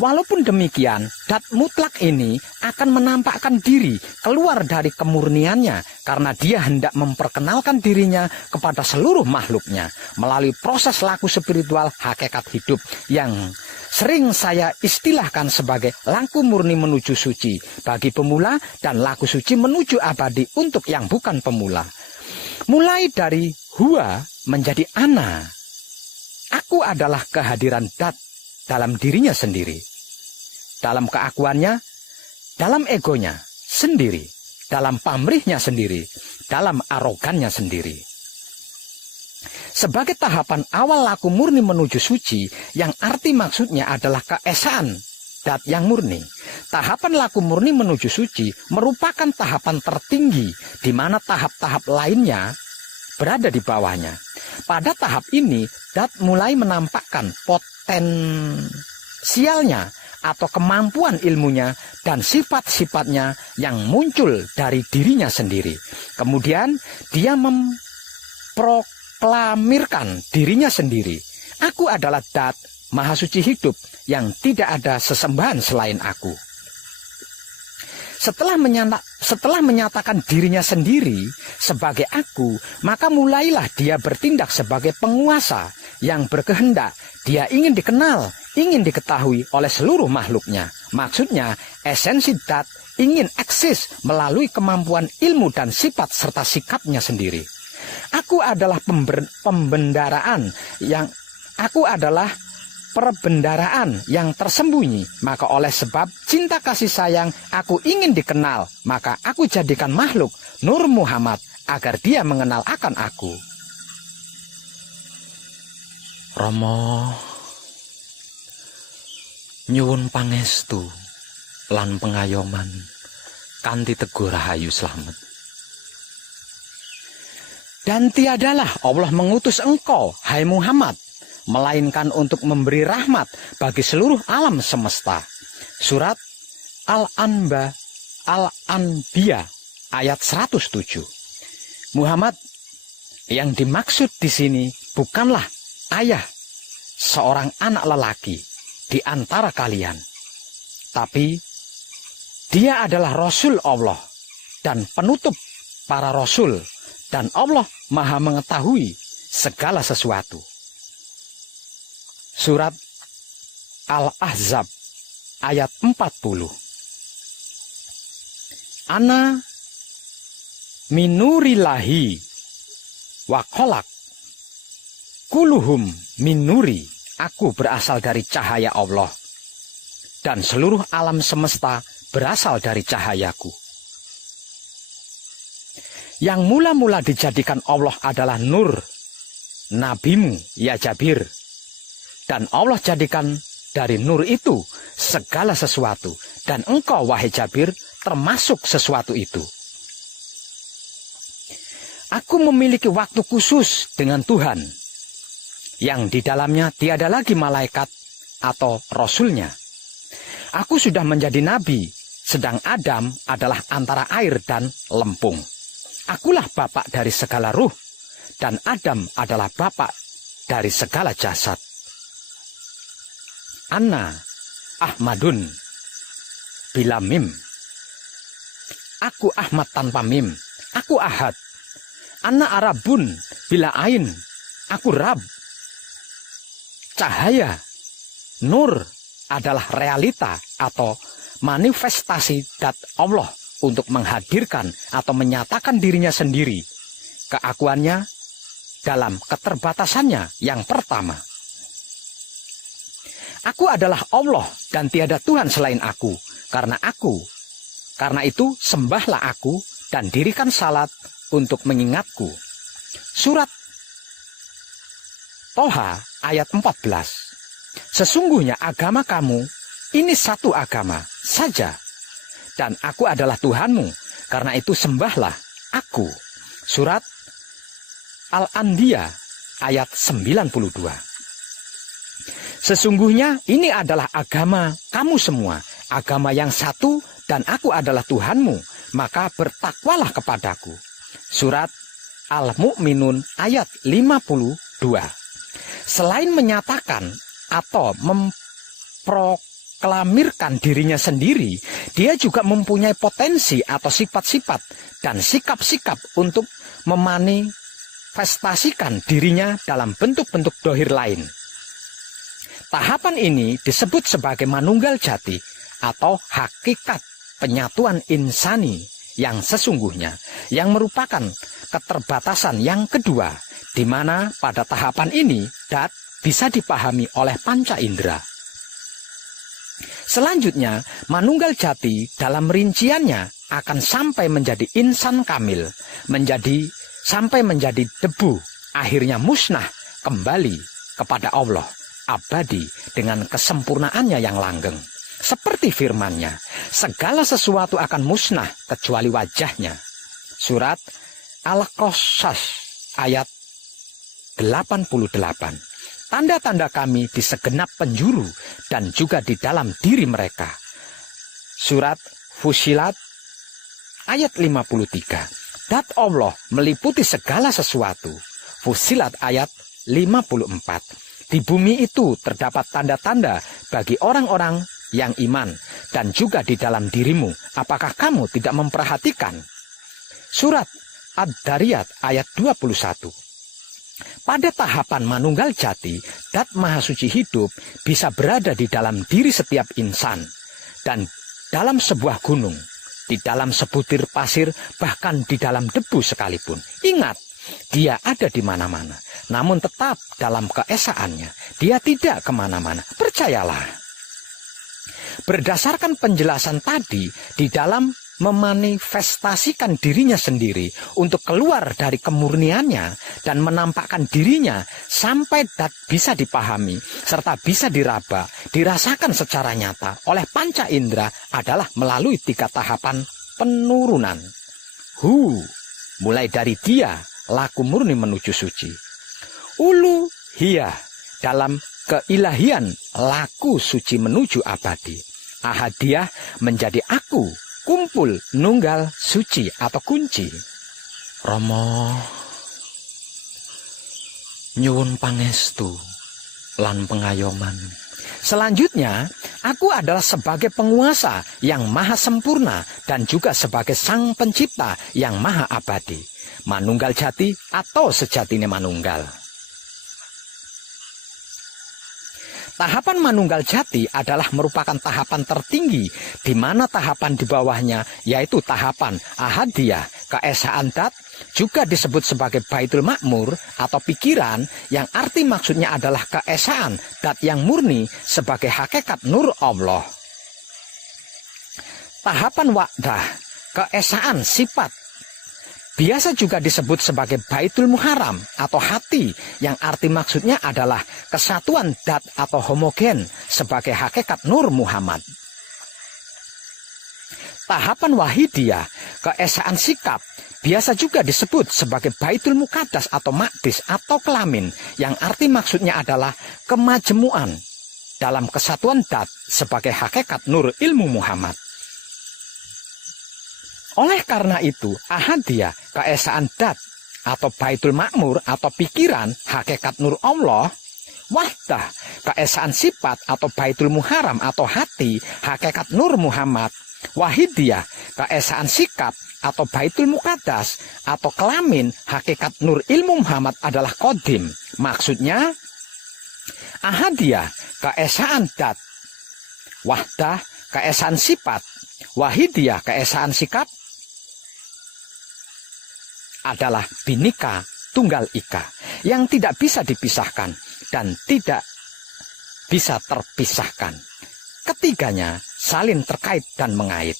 Walaupun demikian, zat mutlak ini akan menampakkan diri keluar dari kemurniannya karena dia hendak memperkenalkan dirinya kepada seluruh makhluknya melalui proses laku spiritual hakikat hidup yang sering saya istilahkan sebagai laku murni menuju suci bagi pemula dan laku suci menuju abadi untuk yang bukan pemula. Mulai dari huwa menjadi ana. Aku adalah kehadiran zat dalam dirinya sendiri, dalam keakuannya, dalam egonya sendiri, dalam pamrihnya sendiri, dalam arogannya sendiri. Sebagai tahapan awal laku murni menuju suci, yang arti maksudnya adalah keesaan zat yang murni. Tahapan laku murni menuju suci merupakan tahapan tertinggi di mana tahap-tahap lainnya berada di bawahnya. Pada tahap ini, zat mulai menampakkan potensialnya atau kemampuan ilmunya dan sifat-sifatnya yang muncul dari dirinya sendiri. Kemudian dia memproklamirkan dirinya sendiri. Aku adalah zat maha suci hidup yang tidak ada sesembahan selain aku. Setelah menyatakan dirinya sendiri sebagai aku, maka mulailah dia bertindak sebagai penguasa yang berkehendak. Dia ingin dikenal, ingin diketahui oleh seluruh makhluknya. Maksudnya, esensi zat ingin eksis melalui kemampuan ilmu dan sifat serta sikapnya sendiri. Aku adalah perbendaraan yang tersembunyi. Maka oleh sebab cinta kasih sayang aku ingin dikenal, maka aku jadikan makhluk Nur Muhammad agar dia mengenal akan aku. Rama nyuwun pangestu lan pengayoman kanthi teguh rahayu slamet. Dan tiadalah Allah mengutus engkau, hai Muhammad, melainkan untuk memberi rahmat bagi seluruh alam semesta. Surat Al-Anbiya ayat 107. Muhammad yang dimaksud di sini bukanlah ayah seorang anak lelaki di antara kalian, tapi dia adalah Rasul Allah dan penutup para Rasul, dan Allah Maha mengetahui segala sesuatu. Surat Al-Ahzab ayat 40. Ana minurillahi wa kholak kuluhum minuri. Aku berasal dari cahaya Allah dan seluruh alam semesta berasal dari cahayaku. Yang mula-mula dijadikan Allah adalah Nur, nabimu ya Jabir. Dan Allah jadikan dari nur itu segala sesuatu. Dan engkau wahai Jabir termasuk sesuatu itu. Aku memiliki waktu khusus dengan Tuhan. Yang di dalamnya tiada lagi malaikat atau rasulnya. Aku sudah menjadi nabi. Sedang Adam adalah antara air dan lempung. Akulah bapak dari segala ruh, dan Adam adalah bapak dari segala jasad. Ana Ahmadun bila mim. Aku Ahmad tanpa mim. Aku Ahad. Ana Arabun bila ain. Aku Rab. Cahaya, nur adalah realita atau manifestasi dat Allah untuk menghadirkan atau menyatakan dirinya sendiri, keakuannya dalam keterbatasannya yang pertama. Aku adalah Allah dan tiada Tuhan selain aku. Karena itu sembahlah aku dan dirikan salat untuk mengingatku. Surat Toha ayat 14. Sesungguhnya agama kamu ini satu agama saja, dan aku adalah Tuhanmu, karena itu sembahlah aku. Surat Al-Anbiya ayat 92. Sesungguhnya ini adalah agama kamu semua, agama yang satu, dan aku adalah Tuhanmu, maka bertakwalah kepadaku. Surat Al-Mu'minun ayat 52. Selain menyatakan atau memproklamirkan dirinya sendiri, dia juga mempunyai potensi atau sifat-sifat dan sikap-sikap untuk memanifestasikan dirinya dalam bentuk-bentuk dohir lain. Tahapan ini disebut sebagai manunggal jati atau hakikat penyatuan insani yang sesungguhnya, yang merupakan keterbatasan yang kedua, di mana pada tahapan ini dat bisa dipahami oleh panca indera. Selanjutnya, manunggal jati dalam rinciannya akan sampai menjadi insan kamil, sampai menjadi debu, akhirnya musnah kembali kepada Allah, abadi dengan kesempurnaannya yang langgeng. Seperti firman-Nya, segala sesuatu akan musnah kecuali wajahnya. Surat Al-Qasas ayat 88. Tanda-tanda kami di segenap penjuru dan juga di dalam diri mereka. Surat Fusilat ayat 53. Dat Allah meliputi segala sesuatu. Fusilat ayat 54. Di bumi itu terdapat tanda-tanda bagi orang-orang yang iman, dan juga di dalam dirimu. Apakah kamu tidak memperhatikan? Surat Ad-Dariyat ayat 21. Pada tahapan manunggal jati, Dat Maha Suci hidup bisa berada di dalam diri setiap insan, dan dalam sebuah gunung, di dalam sebutir pasir, bahkan di dalam debu sekalipun. Ingat, dia ada di mana-mana, namun tetap dalam keesaannya. Dia tidak kemana-mana. Percayalah. Berdasarkan penjelasan tadi, di dalam memanifestasikan dirinya sendiri untuk keluar dari kemurniannya dan menampakkan dirinya sampai dat bisa dipahami serta bisa diraba, dirasakan secara nyata oleh panca indera adalah melalui 3 tahapan penurunan. Mulai dari dia, laku murni menuju suci. Uluhiyah, dalam keilahian, laku suci menuju abadi. Ahadiyah, menjadi aku, kumpul, nunggal, suci atau kunci. Rama nyuwun pangestu lan pengayoman. Selanjutnya, aku adalah sebagai penguasa yang maha sempurna dan juga sebagai sang pencipta yang maha abadi. Manunggal jati atau sejatine manunggal. Tahapan manunggal jati adalah merupakan tahapan tertinggi, di mana tahapan di bawahnya yaitu tahapan ahadiyah, keesaan dat, juga disebut sebagai baitul makmur atau pikiran, yang arti maksudnya adalah keesaan dat yang murni sebagai hakikat nur Allah. Tahapan wa'dah, keesaan sifat, biasa juga disebut sebagai Baitul Muharram atau hati, yang arti maksudnya adalah kesatuan dat atau homogen sebagai hakikat Nur Muhammad. Tahapan Wahidiyah, keesaan sikap, biasa juga disebut sebagai Baitul Muqaddas atau Maqdis atau kelamin, yang arti maksudnya adalah kemajemuan dalam kesatuan dat sebagai hakikat Nur ilmu Muhammad. Oleh karena itu, Ahadiyah, keesaan dat atau Baitul Makmur atau pikiran hakikat nur Allah, Wahdah, keesaan sifat atau Baitul Muharram atau hati hakikat nur Muhammad, Wahidiyah, keesaan sikap atau Baitul Muqaddas atau kelamin hakikat nur ilmu Muhammad adalah Qadim. Maksudnya, Ahadiyah, keesaan dat, Wahdah, keesaan sifat, Wahidiyah, keesaan sikap adalah Bhinneka Tunggal Ika yang tidak bisa dipisahkan dan tidak bisa terpisahkan. Ketiganya saling terkait dan mengait.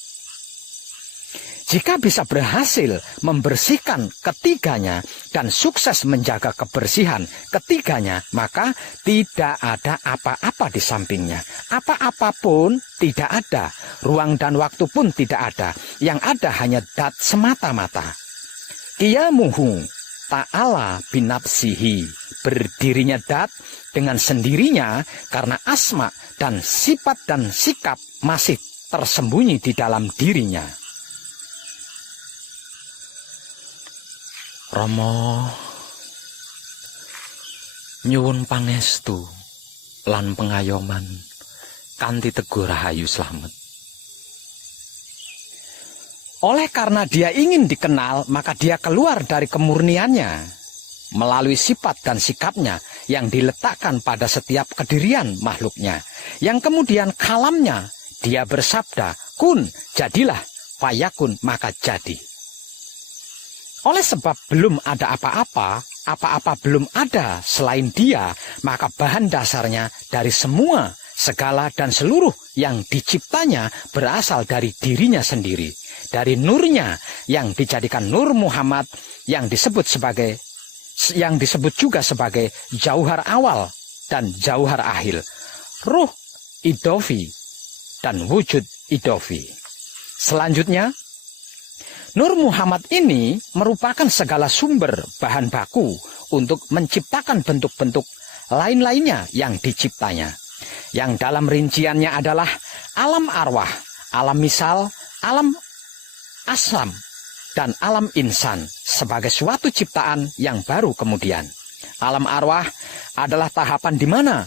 Jika bisa berhasil membersihkan ketiganya dan sukses menjaga kebersihan ketiganya, maka tidak ada apa-apa di sampingnya. Apa-apapun tidak ada, ruang dan waktu pun tidak ada. Yang ada hanya dat semata-mata. Qiyamuhu ta'ala binafsihi, berdirinya dat dengan sendirinya karena asma dan sifat dan sikap masih tersembunyi di dalam dirinya. Rama nyuwun pangestu lan pengayoman kanthi Teguh Rahayu Slamet. Oleh karena dia ingin dikenal, maka dia keluar dari kemurniannya melalui sifat dan sikapnya yang diletakkan pada setiap kedirian makhluknya. Yang kemudian kalamnya, dia bersabda, kun, jadilah, fayakun, maka jadi. Oleh sebab belum ada apa-apa, apa-apa belum ada selain dia, maka bahan dasarnya dari semua, segala dan seluruh yang diciptanya berasal dari dirinya sendiri. Dari nurnya yang dijadikan nur Muhammad yang disebut juga sebagai jauhar awal dan jauhar akhir, ruh idofi dan wujud idofi. Selanjutnya, nur Muhammad ini merupakan segala sumber bahan baku untuk menciptakan bentuk-bentuk lain-lainnya yang diciptanya, yang dalam rinciannya adalah alam arwah, alam misal, alam aslam, dan alam insan sebagai suatu ciptaan yang baru kemudian. Alam arwah adalah tahapan di mana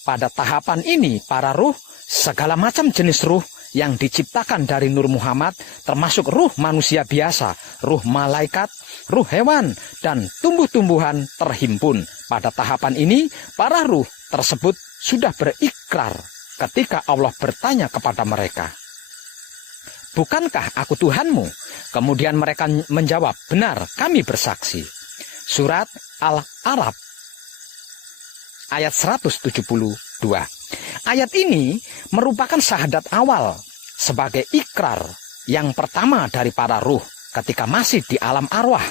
pada tahapan ini para ruh, segala macam jenis ruh yang diciptakan dari Nur Muhammad, termasuk ruh manusia biasa, ruh malaikat, ruh hewan, dan tumbuh-tumbuhan terhimpun. Pada tahapan ini, para ruh tersebut sudah berikrar ketika Allah bertanya kepada mereka, bukankah aku Tuhanmu? Kemudian mereka menjawab, benar, kami bersaksi. Surat Al-Araf ayat 172. Ayat ini merupakan syahadat awal sebagai ikrar yang pertama dari para ruh ketika masih di alam arwah,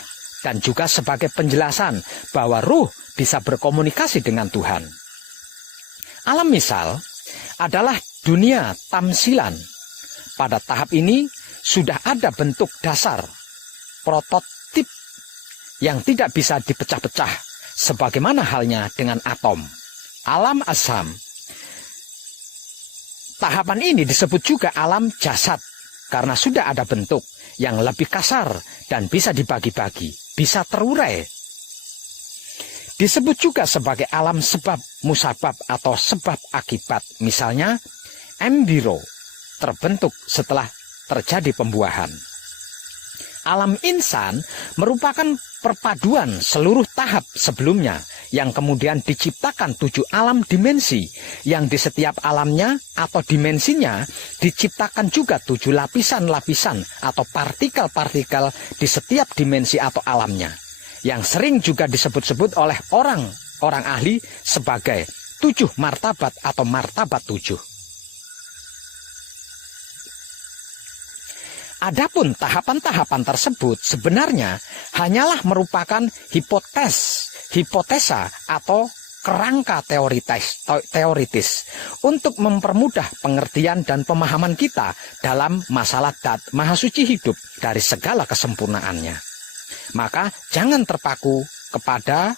dan juga sebagai penjelasan bahwa ruh bisa berkomunikasi dengan Tuhan. Alam misal adalah dunia tamsilan. Pada tahap ini sudah ada bentuk dasar, prototip yang tidak bisa dipecah-pecah, sebagaimana halnya dengan atom. Alam asam. Tahapan ini disebut juga alam jasad, karena sudah ada bentuk yang lebih kasar dan bisa dibagi-bagi, bisa terurai. Disebut juga sebagai alam sebab musabab atau sebab akibat, misalnya embrio, terbentuk setelah terjadi pembuahan. Alam insan merupakan perpaduan seluruh tahap sebelumnya yang kemudian diciptakan 7 alam dimensi, yang di setiap alamnya atau dimensinya diciptakan juga 7 lapisan-lapisan atau partikel-partikel di setiap dimensi atau alamnya, yang sering juga disebut-sebut oleh orang ahli sebagai 7 martabat atau martabat 7. Adapun tahapan-tahapan tersebut sebenarnya hanyalah merupakan hipotesa atau kerangka teoritis untuk mempermudah pengertian dan pemahaman kita dalam masalah dat Maha Suci hidup dari segala kesempurnaannya. Maka jangan terpaku kepada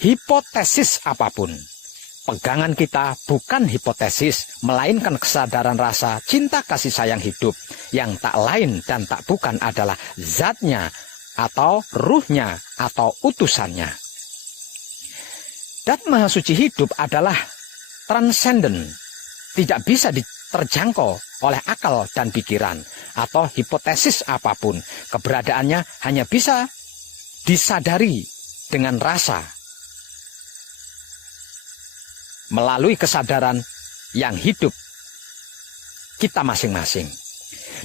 hipotesis apapun. Pegangan kita bukan hipotesis, melainkan kesadaran rasa cinta kasih sayang hidup yang tak lain dan tak bukan adalah zatnya atau ruhnya atau utusannya. Dat Maha Suci hidup adalah transenden, tidak bisa terjangkau oleh akal dan pikiran atau hipotesis apapun. Keberadaannya hanya bisa disadari dengan rasa, melalui kesadaran yang hidup kita masing-masing.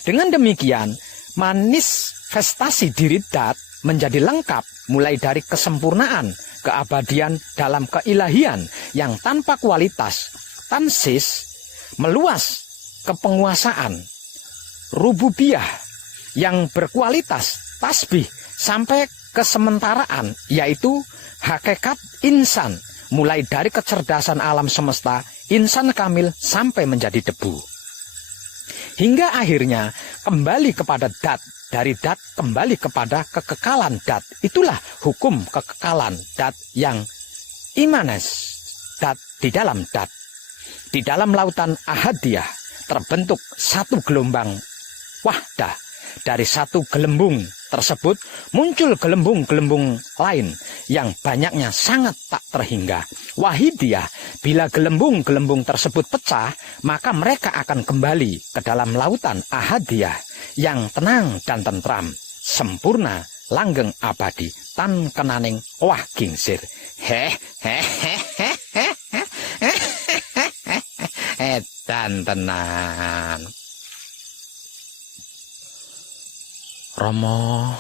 Dengan demikian, manifestasi diri dat menjadi lengkap, mulai dari kesempurnaan, keabadian dalam keilahian yang tanpa kualitas, tansis, meluas ke penguasaan, rububiyah yang berkualitas, tasbih, sampai kesementaraan, yaitu hakikat insan, mulai dari kecerdasan alam semesta, insan kamil sampai menjadi debu. Hingga akhirnya kembali kepada dat, dari dat kembali kepada kekekalan dat. Itulah hukum kekekalan dat yang imanes, dat di dalam dat. Di dalam lautan ahadiyah terbentuk satu gelombang wahdah. Dari satu gelembung tersebut muncul gelembung-gelembung lain yang banyaknya sangat tak terhingga. Wahidiyah, bila gelembung-gelembung tersebut pecah, maka mereka akan kembali ke dalam lautan ahadiyah yang tenang dan tentram, sempurna, langgeng abadi, tan kenaning wah gingsir. Edan tenan. Romo,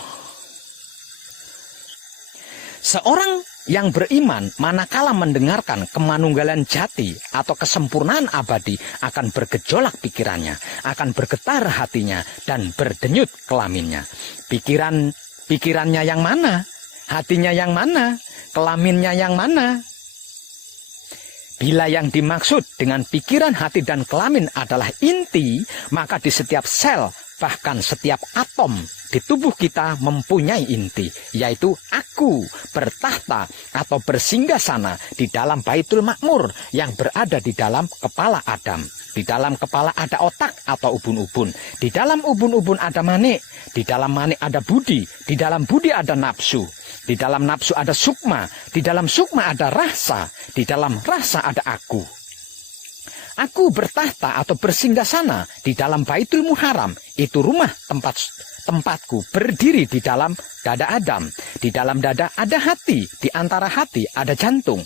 seorang yang beriman manakala mendengarkan kemanunggalan jati atau kesempurnaan abadi akan bergejolak pikirannya, akan bergetar hatinya dan berdenyut kelaminnya. Pikirannya yang mana? Hatinya yang mana? Kelaminnya yang mana? Bila yang dimaksud dengan pikiran, hati, dan kelamin adalah inti, maka di setiap sel, bahkan setiap atom di tubuh kita mempunyai inti, yaitu aku bertahta atau bersinggasana di dalam Baitul Makmur yang berada di dalam kepala Adam. Di dalam kepala ada otak atau ubun-ubun. Di dalam ubun-ubun ada manik. Di dalam manik ada budi. Di dalam budi ada nafsu. Di dalam nafsu ada sukma. Di dalam sukma ada rasa. Di dalam rasa ada aku. Aku bertahta atau bersinggasana di dalam Baitul Muharram. Itu rumah tempatku berdiri di dalam dada Adam. Di dalam dada ada hati. Di antara hati ada jantung.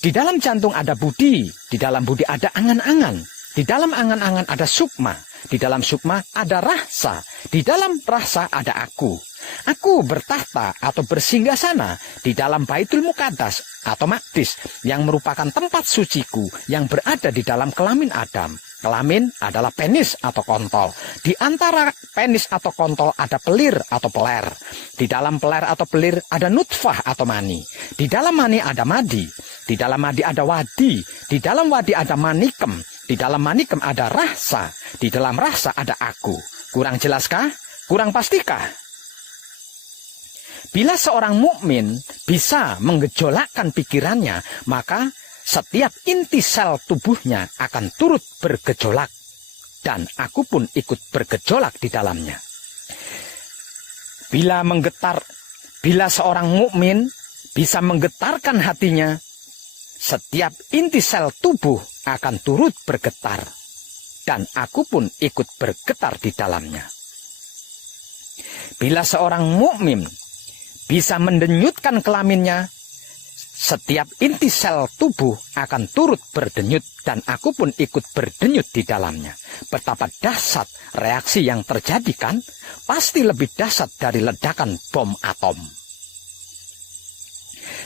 Di dalam jantung ada budi. Di dalam budi ada angan-angan. Di dalam angan-angan ada sukma. Di dalam sukma ada rasa. Di dalam rasa ada aku. Aku bertahta atau bersinggasana di dalam Baitul Muqaddas atau Maqdis yang merupakan tempat suciku yang berada di dalam kelamin Adam. Kelamin adalah penis atau kontol. Di antara penis atau kontol ada pelir atau peler. Di dalam peler atau pelir ada nutfah atau mani. Di dalam mani ada madi. Di dalam madi ada wadi. Di dalam wadi ada manikem. Di dalam manikem ada rasa. Di dalam rasa ada aku. Kurang jelaskah? Kurang pastikah? Bila seorang mukmin bisa menggejolakkan pikirannya, maka setiap inti sel tubuhnya akan turut bergejolak. Dan aku pun ikut bergejolak di dalamnya. Bila seorang mukmin bisa menggetarkan hatinya, setiap inti sel tubuh akan turut bergetar. Dan aku pun ikut bergetar di dalamnya. Bila seorang mukmin bisa mendenyutkan kelaminnya, setiap inti sel tubuh akan turut berdenyut dan aku pun ikut berdenyut di dalamnya. Betapa dahsyat reaksi yang terjadi kan? Pasti lebih dahsyat dari ledakan bom atom.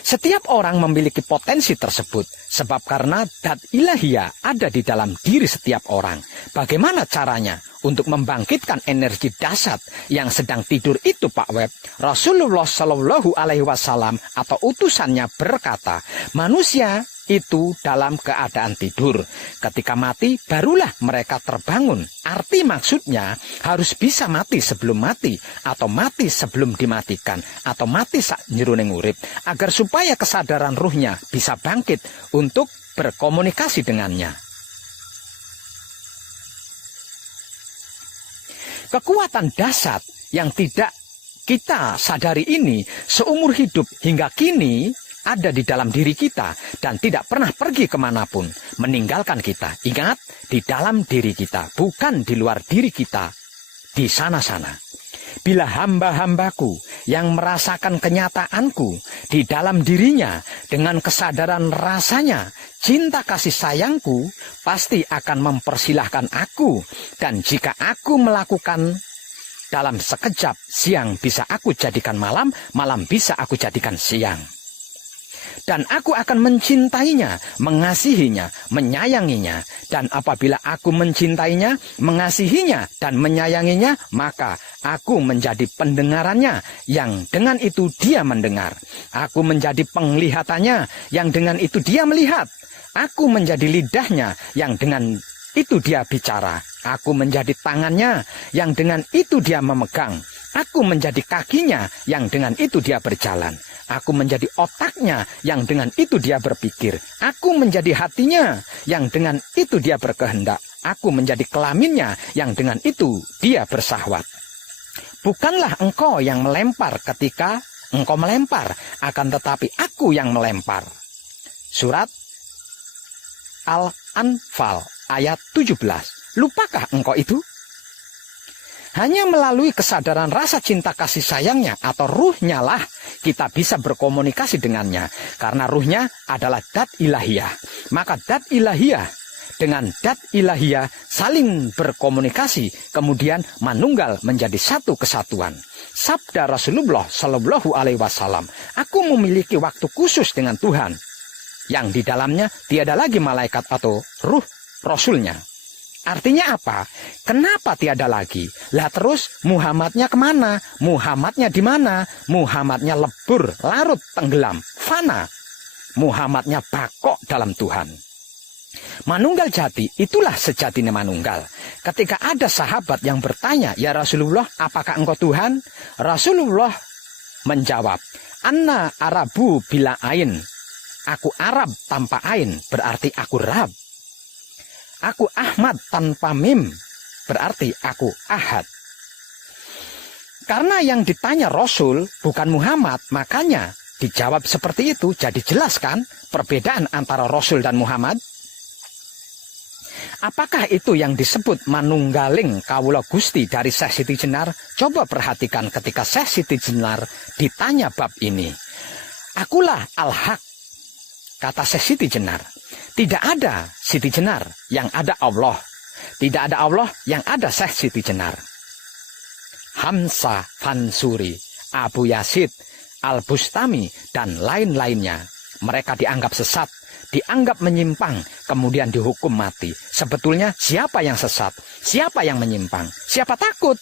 Setiap orang memiliki potensi tersebut, sebab karena dat ilahiyah ada di dalam diri setiap orang. Bagaimana caranya untuk membangkitkan energi dahsyat yang sedang tidur itu, Pak Web? Rasulullah Shallallahu Alaihi Wasallam atau utusannya berkata, manusia itu dalam keadaan tidur. Ketika mati, barulah mereka terbangun. Arti maksudnya harus bisa mati sebelum mati, atau mati sebelum dimatikan, atau mati sak nyeruning urip, agar supaya kesadaran ruhnya bisa bangkit untuk berkomunikasi dengannya. Kekuatan dahsyat yang tidak kita sadari ini seumur hidup hingga kini ada di dalam diri kita dan tidak pernah pergi kemanapun meninggalkan kita. Ingat, di dalam diri kita, bukan di luar diri kita, di sana-sana. Bila hamba-hambaku yang merasakan kenyataanku di dalam dirinya dengan kesadaran rasanya, cinta kasih sayangku pasti akan mempersilahkan aku. Dan jika aku melakukan dalam sekejap, siang bisa aku jadikan malam, malam bisa aku jadikan siang. Dan aku akan mencintainya, mengasihinya, menyayanginya. Dan apabila aku mencintainya, mengasihinya, dan menyayanginya, maka aku menjadi pendengarannya, yang dengan itu dia mendengar. Aku menjadi penglihatannya, yang dengan itu dia melihat. Aku menjadi lidahnya, yang dengan itu dia bicara. Aku menjadi tangannya, yang dengan itu dia memegang. Aku menjadi kakinya, yang dengan itu dia berjalan. Aku menjadi otaknya, yang dengan itu dia berpikir. Aku menjadi hatinya, yang dengan itu dia berkehendak. Aku menjadi kelaminnya, yang dengan itu dia bersahwat. Bukanlah engkau yang melempar ketika engkau melempar, akan tetapi aku yang melempar. Surat Al-Anfal ayat 17. Lupakah engkau itu? Hanya melalui kesadaran rasa cinta kasih sayangnya atau ruhnya lah kita bisa berkomunikasi dengannya. Karena ruhnya adalah dat ilahiyah. Maka dat ilahiyah dengan dat ilahiyah saling berkomunikasi, kemudian manunggal menjadi satu kesatuan. Sabda Rasulullah Shallallahu Alaihi Wasallam, aku memiliki waktu khusus dengan Tuhan, yang di dalamnya tiada lagi malaikat atau ruh Rasulnya. Artinya apa? Kenapa tiada lagi? Lah terus Muhammadnya kemana? Muhammadnya di mana? Muhammadnya lebur, larut, tenggelam, fana. Muhammadnya bakok dalam Tuhan. Manunggal jati, itulah sejatinya manunggal. Ketika ada sahabat yang bertanya, ya Rasulullah, apakah engkau Tuhan? Rasulullah menjawab, Anna Arabu bila ain. Aku Arab tanpa ain, berarti aku Rab. Aku Ahmad tanpa mim, berarti aku Ahad. Karena yang ditanya Rasul bukan Muhammad, makanya dijawab seperti itu. Jadi jelas kan perbedaan antara Rasul dan Muhammad? Apakah itu yang disebut manunggaling kawula Gusti dari Syekh Siti Jenar? Coba perhatikan ketika Syekh Siti Jenar ditanya bab ini. Akulah Al-Haq, kata Syekh Siti Jenar. Tidak ada Siti Jenar, yang ada Allah. Tidak ada Allah, yang ada Syekh Siti Jenar. Hamzah Fansuri, Abu Yazid, Al-Bustami, dan lain-lainnya. Mereka dianggap sesat, dianggap menyimpang, kemudian dihukum mati. Sebetulnya siapa yang sesat? Siapa yang menyimpang? Siapa takut?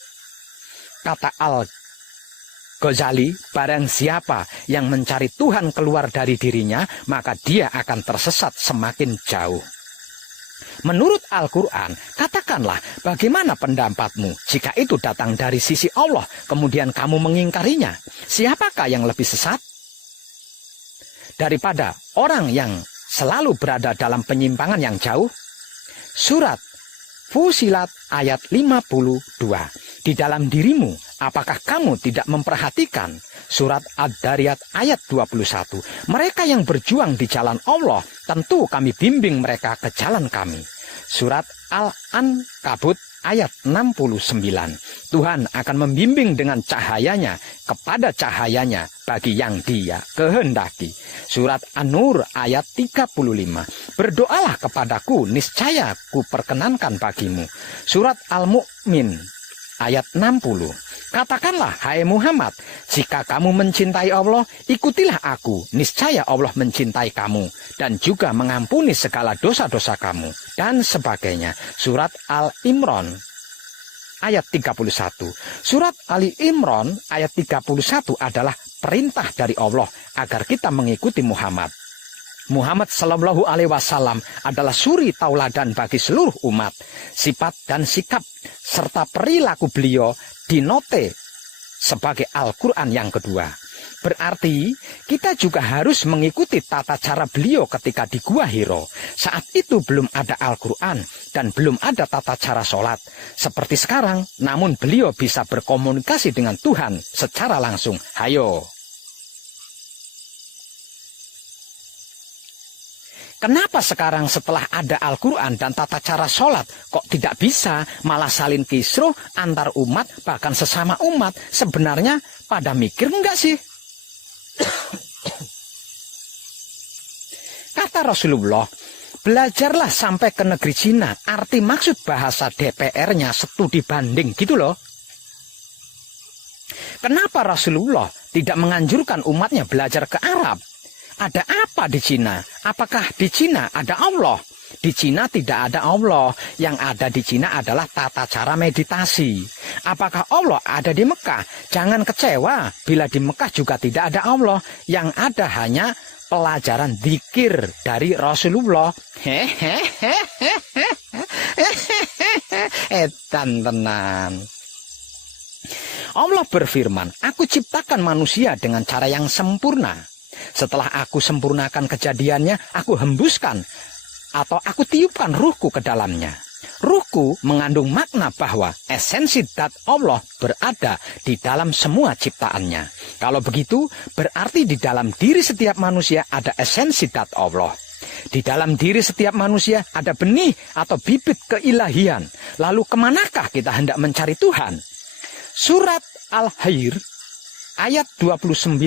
Kata Al-Ghazali, barang siapa yang mencari Tuhan keluar dari dirinya, maka dia akan tersesat semakin jauh. Menurut Al-Quran, katakanlah bagaimana pendapatmu jika itu datang dari sisi Allah, kemudian kamu mengingkarinya. Siapakah yang lebih sesat daripada orang yang selalu berada dalam penyimpangan yang jauh? Surat Fusilat ayat 52. Di dalam dirimu, apakah kamu tidak memperhatikan? Surat Ad-Dariyat ayat 21. Mereka yang berjuang di jalan Allah, tentu kami bimbing mereka ke jalan kami. Surat Al-Ankabut ayat 69. Tuhan akan membimbing dengan cahayanya kepada cahayanya bagi yang dia kehendaki. Surat An-Nur ayat 35. Berdoalah kepadaku, niscaya ku perkenankan bagimu. Surat Al-Mu'min ayat 60. Katakanlah, hai Muhammad, jika kamu mencintai Allah, ikutilah aku, niscaya Allah mencintai kamu, dan juga mengampuni segala dosa-dosa kamu, dan sebagainya. Surat Al-Imran ayat 31. Surat Ali Imran ayat 31 adalah perintah dari Allah agar kita mengikuti Muhammad. Muhammad Sallallahu Alaihi Wasallam adalah suri tauladan bagi seluruh umat. Sifat dan sikap serta perilaku beliau dinote sebagai Al-Quran yang kedua. Berarti kita juga harus mengikuti tata cara beliau ketika di Gua Hiro. Saat itu belum ada Al-Quran dan belum ada tata cara sholat seperti sekarang. Namun beliau bisa berkomunikasi dengan Tuhan secara langsung. Hayo. Kenapa sekarang setelah ada Al-Quran dan tata cara sholat kok tidak bisa, malah salin kisruh antar umat bahkan sesama umat? Sebenarnya pada mikir enggak sih? Kata Rasulullah, belajarlah sampai ke negeri Cina. Arti maksud bahasa DPR-nya studi banding gitu loh. Kenapa Rasulullah tidak menganjurkan umatnya belajar ke Arab? Ada apa di Cina? Apakah di Cina ada Allah? Di Cina tidak ada Allah. Yang ada di Cina adalah tata cara meditasi. Apakah Allah ada di Mekah? Jangan kecewa bila di Mekah juga tidak ada Allah. Yang ada hanya pelajaran zikir dari Rasulullah. Edan tenan. Allah berfirman, aku ciptakan manusia dengan cara yang sempurna. Setelah aku sempurnakan kejadiannya, aku hembuskan atau aku tiupkan ruhku ke dalamnya. Ruhku mengandung makna bahwa esensi zat Allah berada di dalam semua ciptaannya. Kalau begitu, berarti di dalam diri setiap manusia ada esensi zat Allah. Di dalam diri setiap manusia ada benih atau bibit keilahian. Lalu kemanakah kita hendak mencari Tuhan? Surat Al-Hayr ayat 29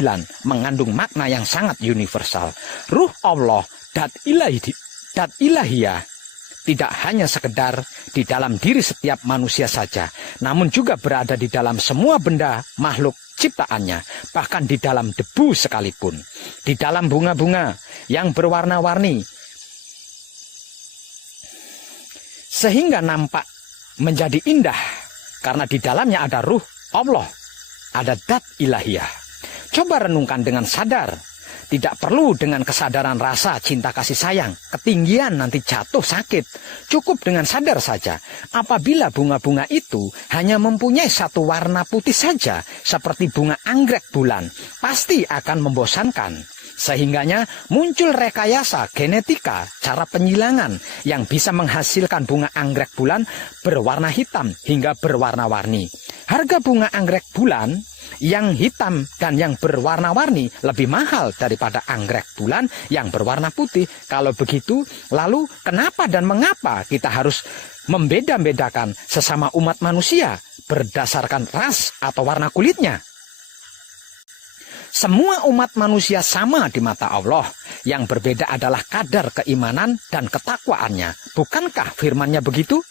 mengandung makna yang sangat universal. Ruh Allah, dat ilahiyah, tidak hanya sekedar di dalam diri setiap manusia saja, namun juga berada di dalam semua benda makhluk ciptaannya, bahkan di dalam debu sekalipun, di dalam bunga-bunga yang berwarna-warni, sehingga nampak menjadi indah, karena di dalamnya ada ruh Allah. Ada dat ilahiyah. Coba renungkan dengan sadar. Tidak perlu dengan kesadaran rasa cinta kasih sayang. Ketinggian nanti jatuh sakit. Cukup dengan sadar saja. Apabila bunga-bunga itu hanya mempunyai satu warna putih saja, seperti bunga anggrek bulan, pasti akan membosankan. Sehingganya muncul rekayasa genetika, cara penyilangan yang bisa menghasilkan bunga anggrek bulan berwarna hitam hingga berwarna-warni. Harga bunga anggrek bulan yang hitam dan yang berwarna-warni lebih mahal daripada anggrek bulan yang berwarna putih. Kalau begitu, lalu kenapa dan mengapa kita harus membeda-bedakan sesama umat manusia berdasarkan ras atau warna kulitnya? Semua umat manusia sama di mata Allah. Yang berbeda adalah kadar keimanan dan ketakwaannya. Bukankah firman-Nya begitu?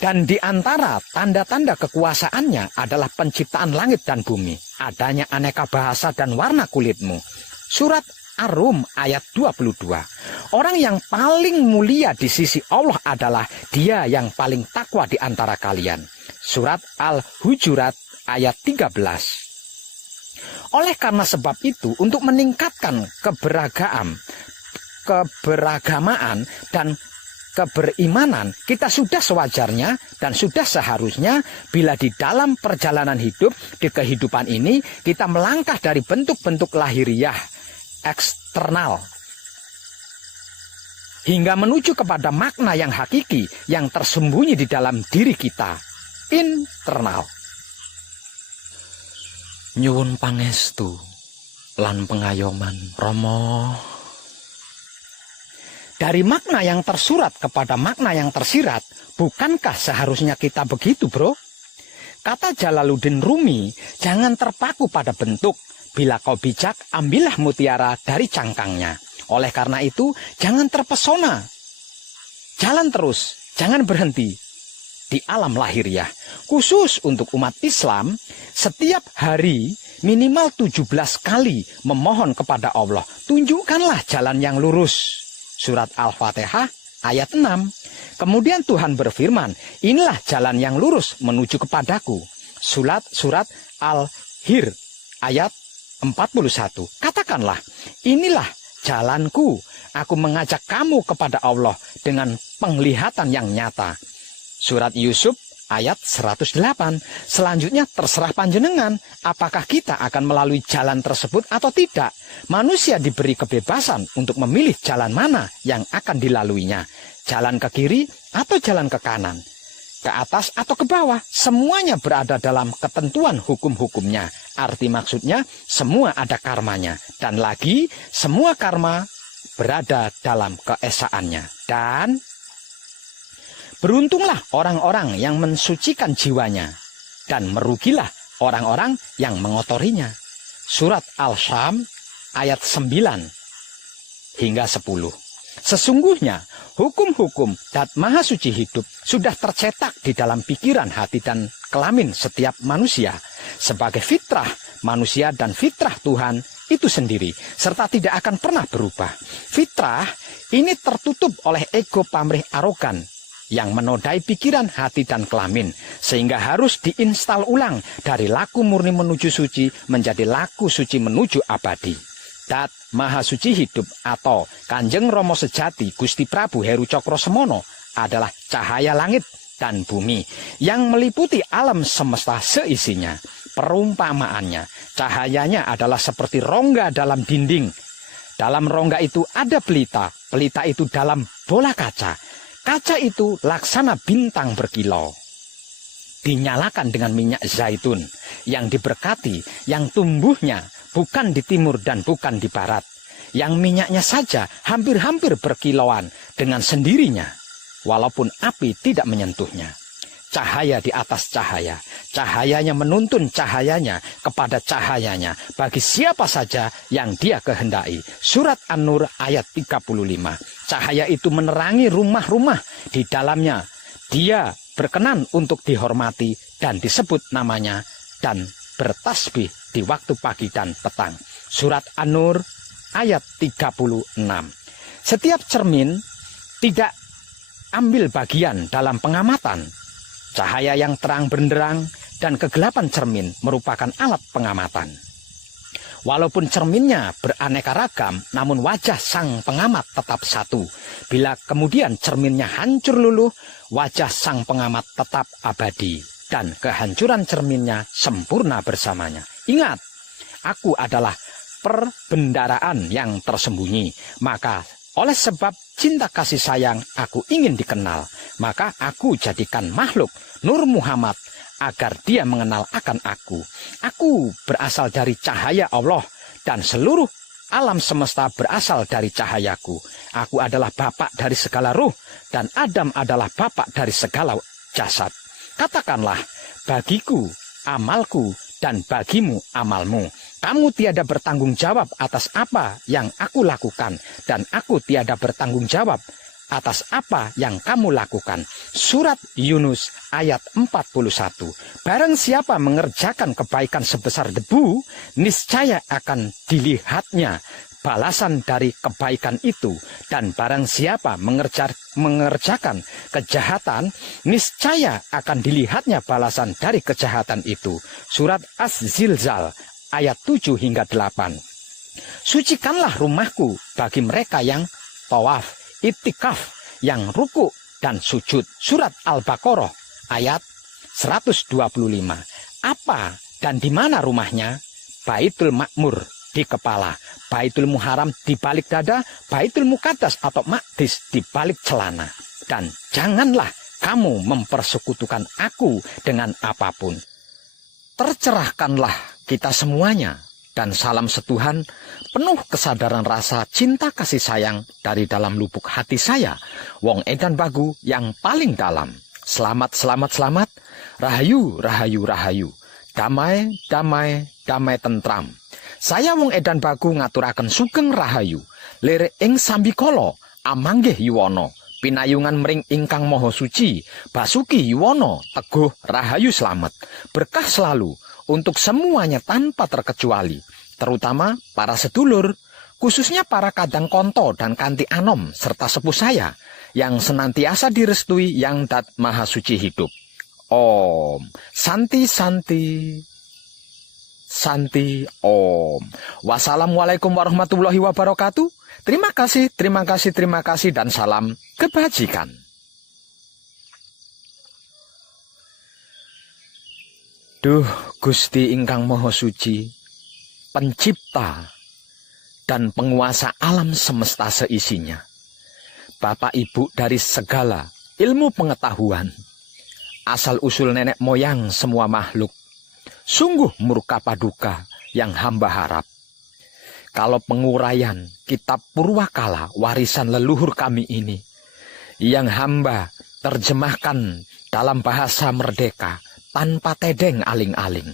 Dan di antara tanda-tanda kekuasaannya adalah penciptaan langit dan bumi, adanya aneka bahasa dan warna kulitmu. Surat Ar-Rum ayat 22. Orang yang paling mulia di sisi Allah adalah dia yang paling takwa di antara kalian. Surat Al-Hujurat ayat 13. Oleh karena sebab itu, untuk meningkatkan keberagamaan dan keberimanan, kita sudah sewajarnya dan sudah seharusnya bila di dalam perjalanan hidup, di kehidupan ini, kita melangkah dari bentuk-bentuk lahiriah eksternal hingga menuju kepada makna yang hakiki yang tersembunyi di dalam diri kita, internal. Nyuwun pangestu lan pengayoman Rama. Dari makna yang tersurat kepada makna yang tersirat, bukankah seharusnya kita begitu, bro? Kata Jalaluddin Rumi, jangan terpaku pada bentuk. Bila kau bijak, ambillah mutiara dari cangkangnya. Oleh karena itu, jangan terpesona. Jalan terus, jangan berhenti di alam lahiriah. Khusus untuk umat Islam, setiap hari minimal 17 kali memohon kepada Allah, tunjukkanlah jalan yang lurus. Surat Al-Fatihah ayat 6. Kemudian Tuhan berfirman, inilah jalan yang lurus menuju kepadaku. Surat Al-Hir ayat 41. Katakanlah, inilah jalanku. Aku mengajak kamu kepada Allah dengan penglihatan yang nyata. Surat Yusuf ayat 108. Selanjutnya terserah panjenengan, apakah kita akan melalui jalan tersebut atau tidak. Manusia diberi kebebasan untuk memilih jalan mana yang akan dilaluinya. Jalan ke kiri atau jalan ke kanan, ke atas atau ke bawah, semuanya berada dalam ketentuan hukum-hukumnya. Arti maksudnya, semua ada karmanya. Dan lagi, semua karma berada dalam keesaannya. Dan beruntunglah orang-orang yang mensucikan jiwanya, dan merugilah orang-orang yang mengotorinya. Surat Al-Syam ayat 9 hingga 10. Sesungguhnya hukum-hukum Dat Maha Suci hidup sudah tercetak di dalam pikiran, hati, dan kelamin setiap manusia sebagai fitrah manusia dan fitrah Tuhan itu sendiri, serta tidak akan pernah berubah. Fitrah ini tertutup oleh ego pamrih arogan yang menodai pikiran, hati, dan kelamin, sehingga harus diinstal ulang dari laku murni menuju suci menjadi laku suci menuju abadi. Dat Maha Suci hidup atau Kanjeng Rama sejati Gusti Prabu Heru Cokrosemono adalah cahaya langit dan bumi yang meliputi alam semesta seisinya. Perumpamaannya, cahayanya adalah seperti rongga dalam dinding. Dalam rongga itu ada pelita, pelita itu dalam bola kaca. Kaca itu laksana bintang berkilau. Dinyalakan dengan minyak zaitun yang diberkati, yang tumbuhnya bukan di timur dan bukan di barat. Yang minyaknya saja hampir-hampir berkilauan dengan sendirinya, walaupun api tidak menyentuhnya. Cahaya di atas cahaya, cahayanya menuntun cahayanya kepada cahayanya bagi siapa saja yang dia kehendaki. Surat An-Nur ayat 35. Cahaya itu menerangi rumah-rumah di dalamnya. Dia berkenan untuk dihormati dan disebut namanya dan bertasbih di waktu pagi dan petang. Surat An-Nur ayat 36. Setiap cermin tidak ambil bagian dalam pengamatan. Cahaya yang terang benderang dan kegelapan cermin merupakan alat pengamatan. Walaupun cerminnya beraneka ragam, namun wajah sang pengamat tetap satu. Bila kemudian cerminnya hancur luluh, wajah sang pengamat tetap abadi. Dan kehancuran cerminnya sempurna bersamanya. Ingat, aku adalah perbendaraan yang tersembunyi. Maka oleh sebab cinta kasih sayang aku ingin dikenal, maka aku jadikan makhluk Nur Muhammad agar dia mengenal akan aku. Aku berasal dari cahaya Allah dan seluruh alam semesta berasal dari cahayaku. Aku adalah bapak dari segala ruh dan Adam adalah bapak dari segala jasad. Katakanlah, bagiku amalku dan bagimu amalmu. Kamu tiada bertanggung jawab atas apa yang aku lakukan, dan aku tiada bertanggung jawab atas apa yang kamu lakukan. Surat Yunus ayat 41. Barang siapa mengerjakan kebaikan sebesar debu, niscaya akan dilihatnya balasan dari kebaikan itu. Dan barang siapa mengerjakan kejahatan, niscaya akan dilihatnya balasan dari kejahatan itu. Surat Az-Zilzal ayat 7 hingga 8. Sucikanlah rumahku bagi mereka yang tawaf, itikaf, yang ruku dan sujud. Surat Al-Baqarah ayat 125. Apa dan di mana rumahnya? Baitul Makmur di kepala, Baitul Muharram di balik dada, Baitul Muqaddas atau Maqdis di balik celana. Dan janganlah kamu mempersekutukan aku dengan apapun. Tercerahkanlah kita semuanya, dan salam setuhan penuh kesadaran rasa cinta kasih sayang dari dalam lubuk hati saya, Wong Edan Bagu yang paling dalam. Selamat, selamat, selamat. Rahayu, rahayu, rahayu. Damai, damai, damai tentram. Saya Wong Edan Bagu ngaturaken sugeng rahayu. Lirik ing sambikala amanggih yuwana. Pinayungan mring ingkang maha suci. Basuki yuwana teguh rahayu slamet. Berkah selalu untuk semuanya tanpa terkecuali, terutama para sedulur, khususnya para kadang konto dan kanti anom, serta sepuh saya, yang senantiasa direstui Yang Dat Maha Suci hidup. Om, Santi, Santi, Santi, Om. Wassalamualaikum warahmatullahi wabarakatuh. Terima kasih, terima kasih, terima kasih, dan salam kebajikan. Duh Gusti ingkang Maha Suci, pencipta dan penguasa alam semesta seisinya, Bapak Ibu dari segala ilmu pengetahuan, asal-usul nenek moyang semua makhluk, sungguh murka paduka yang hamba harap. Kalau penguraian kitab Purwakala warisan leluhur kami ini, yang hamba terjemahkan dalam bahasa merdeka, tanpa tedeng aling-aling,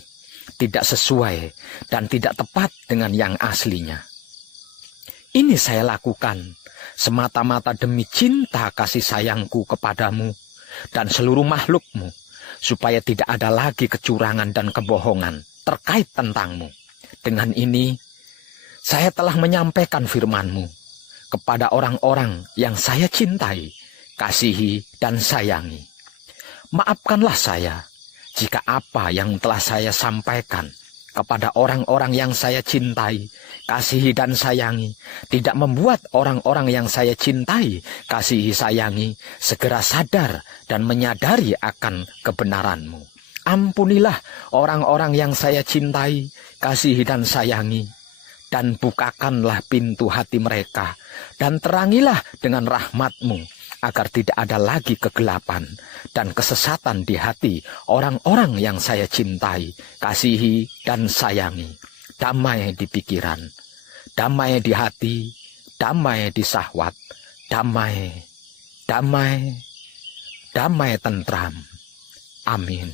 tidak sesuai dan tidak tepat dengan yang aslinya. Ini saya lakukan semata-mata demi cinta kasih sayangku kepadamu dan seluruh makhlukmu, supaya tidak ada lagi kecurangan dan kebohongan terkait tentangmu. Dengan ini, saya telah menyampaikan firman-Mu kepada orang-orang yang saya cintai, kasihi, dan sayangi. Maafkanlah saya jika apa yang telah saya sampaikan kepada orang-orang yang saya cintai, kasihi, dan sayangi tidak membuat orang-orang yang saya cintai, kasihi, sayangi segera sadar dan menyadari akan kebenaran-Mu. Ampunilah orang-orang yang saya cintai, kasihi, dan sayangi, dan bukakanlah pintu hati mereka, dan terangilah dengan rahmat-Mu, agar tidak ada lagi kegelapan dan kesesatan di hati orang-orang yang saya cintai, kasihi, dan sayangi. Damai di pikiran, damai di hati, damai di syahwat, damai tentram. Amin.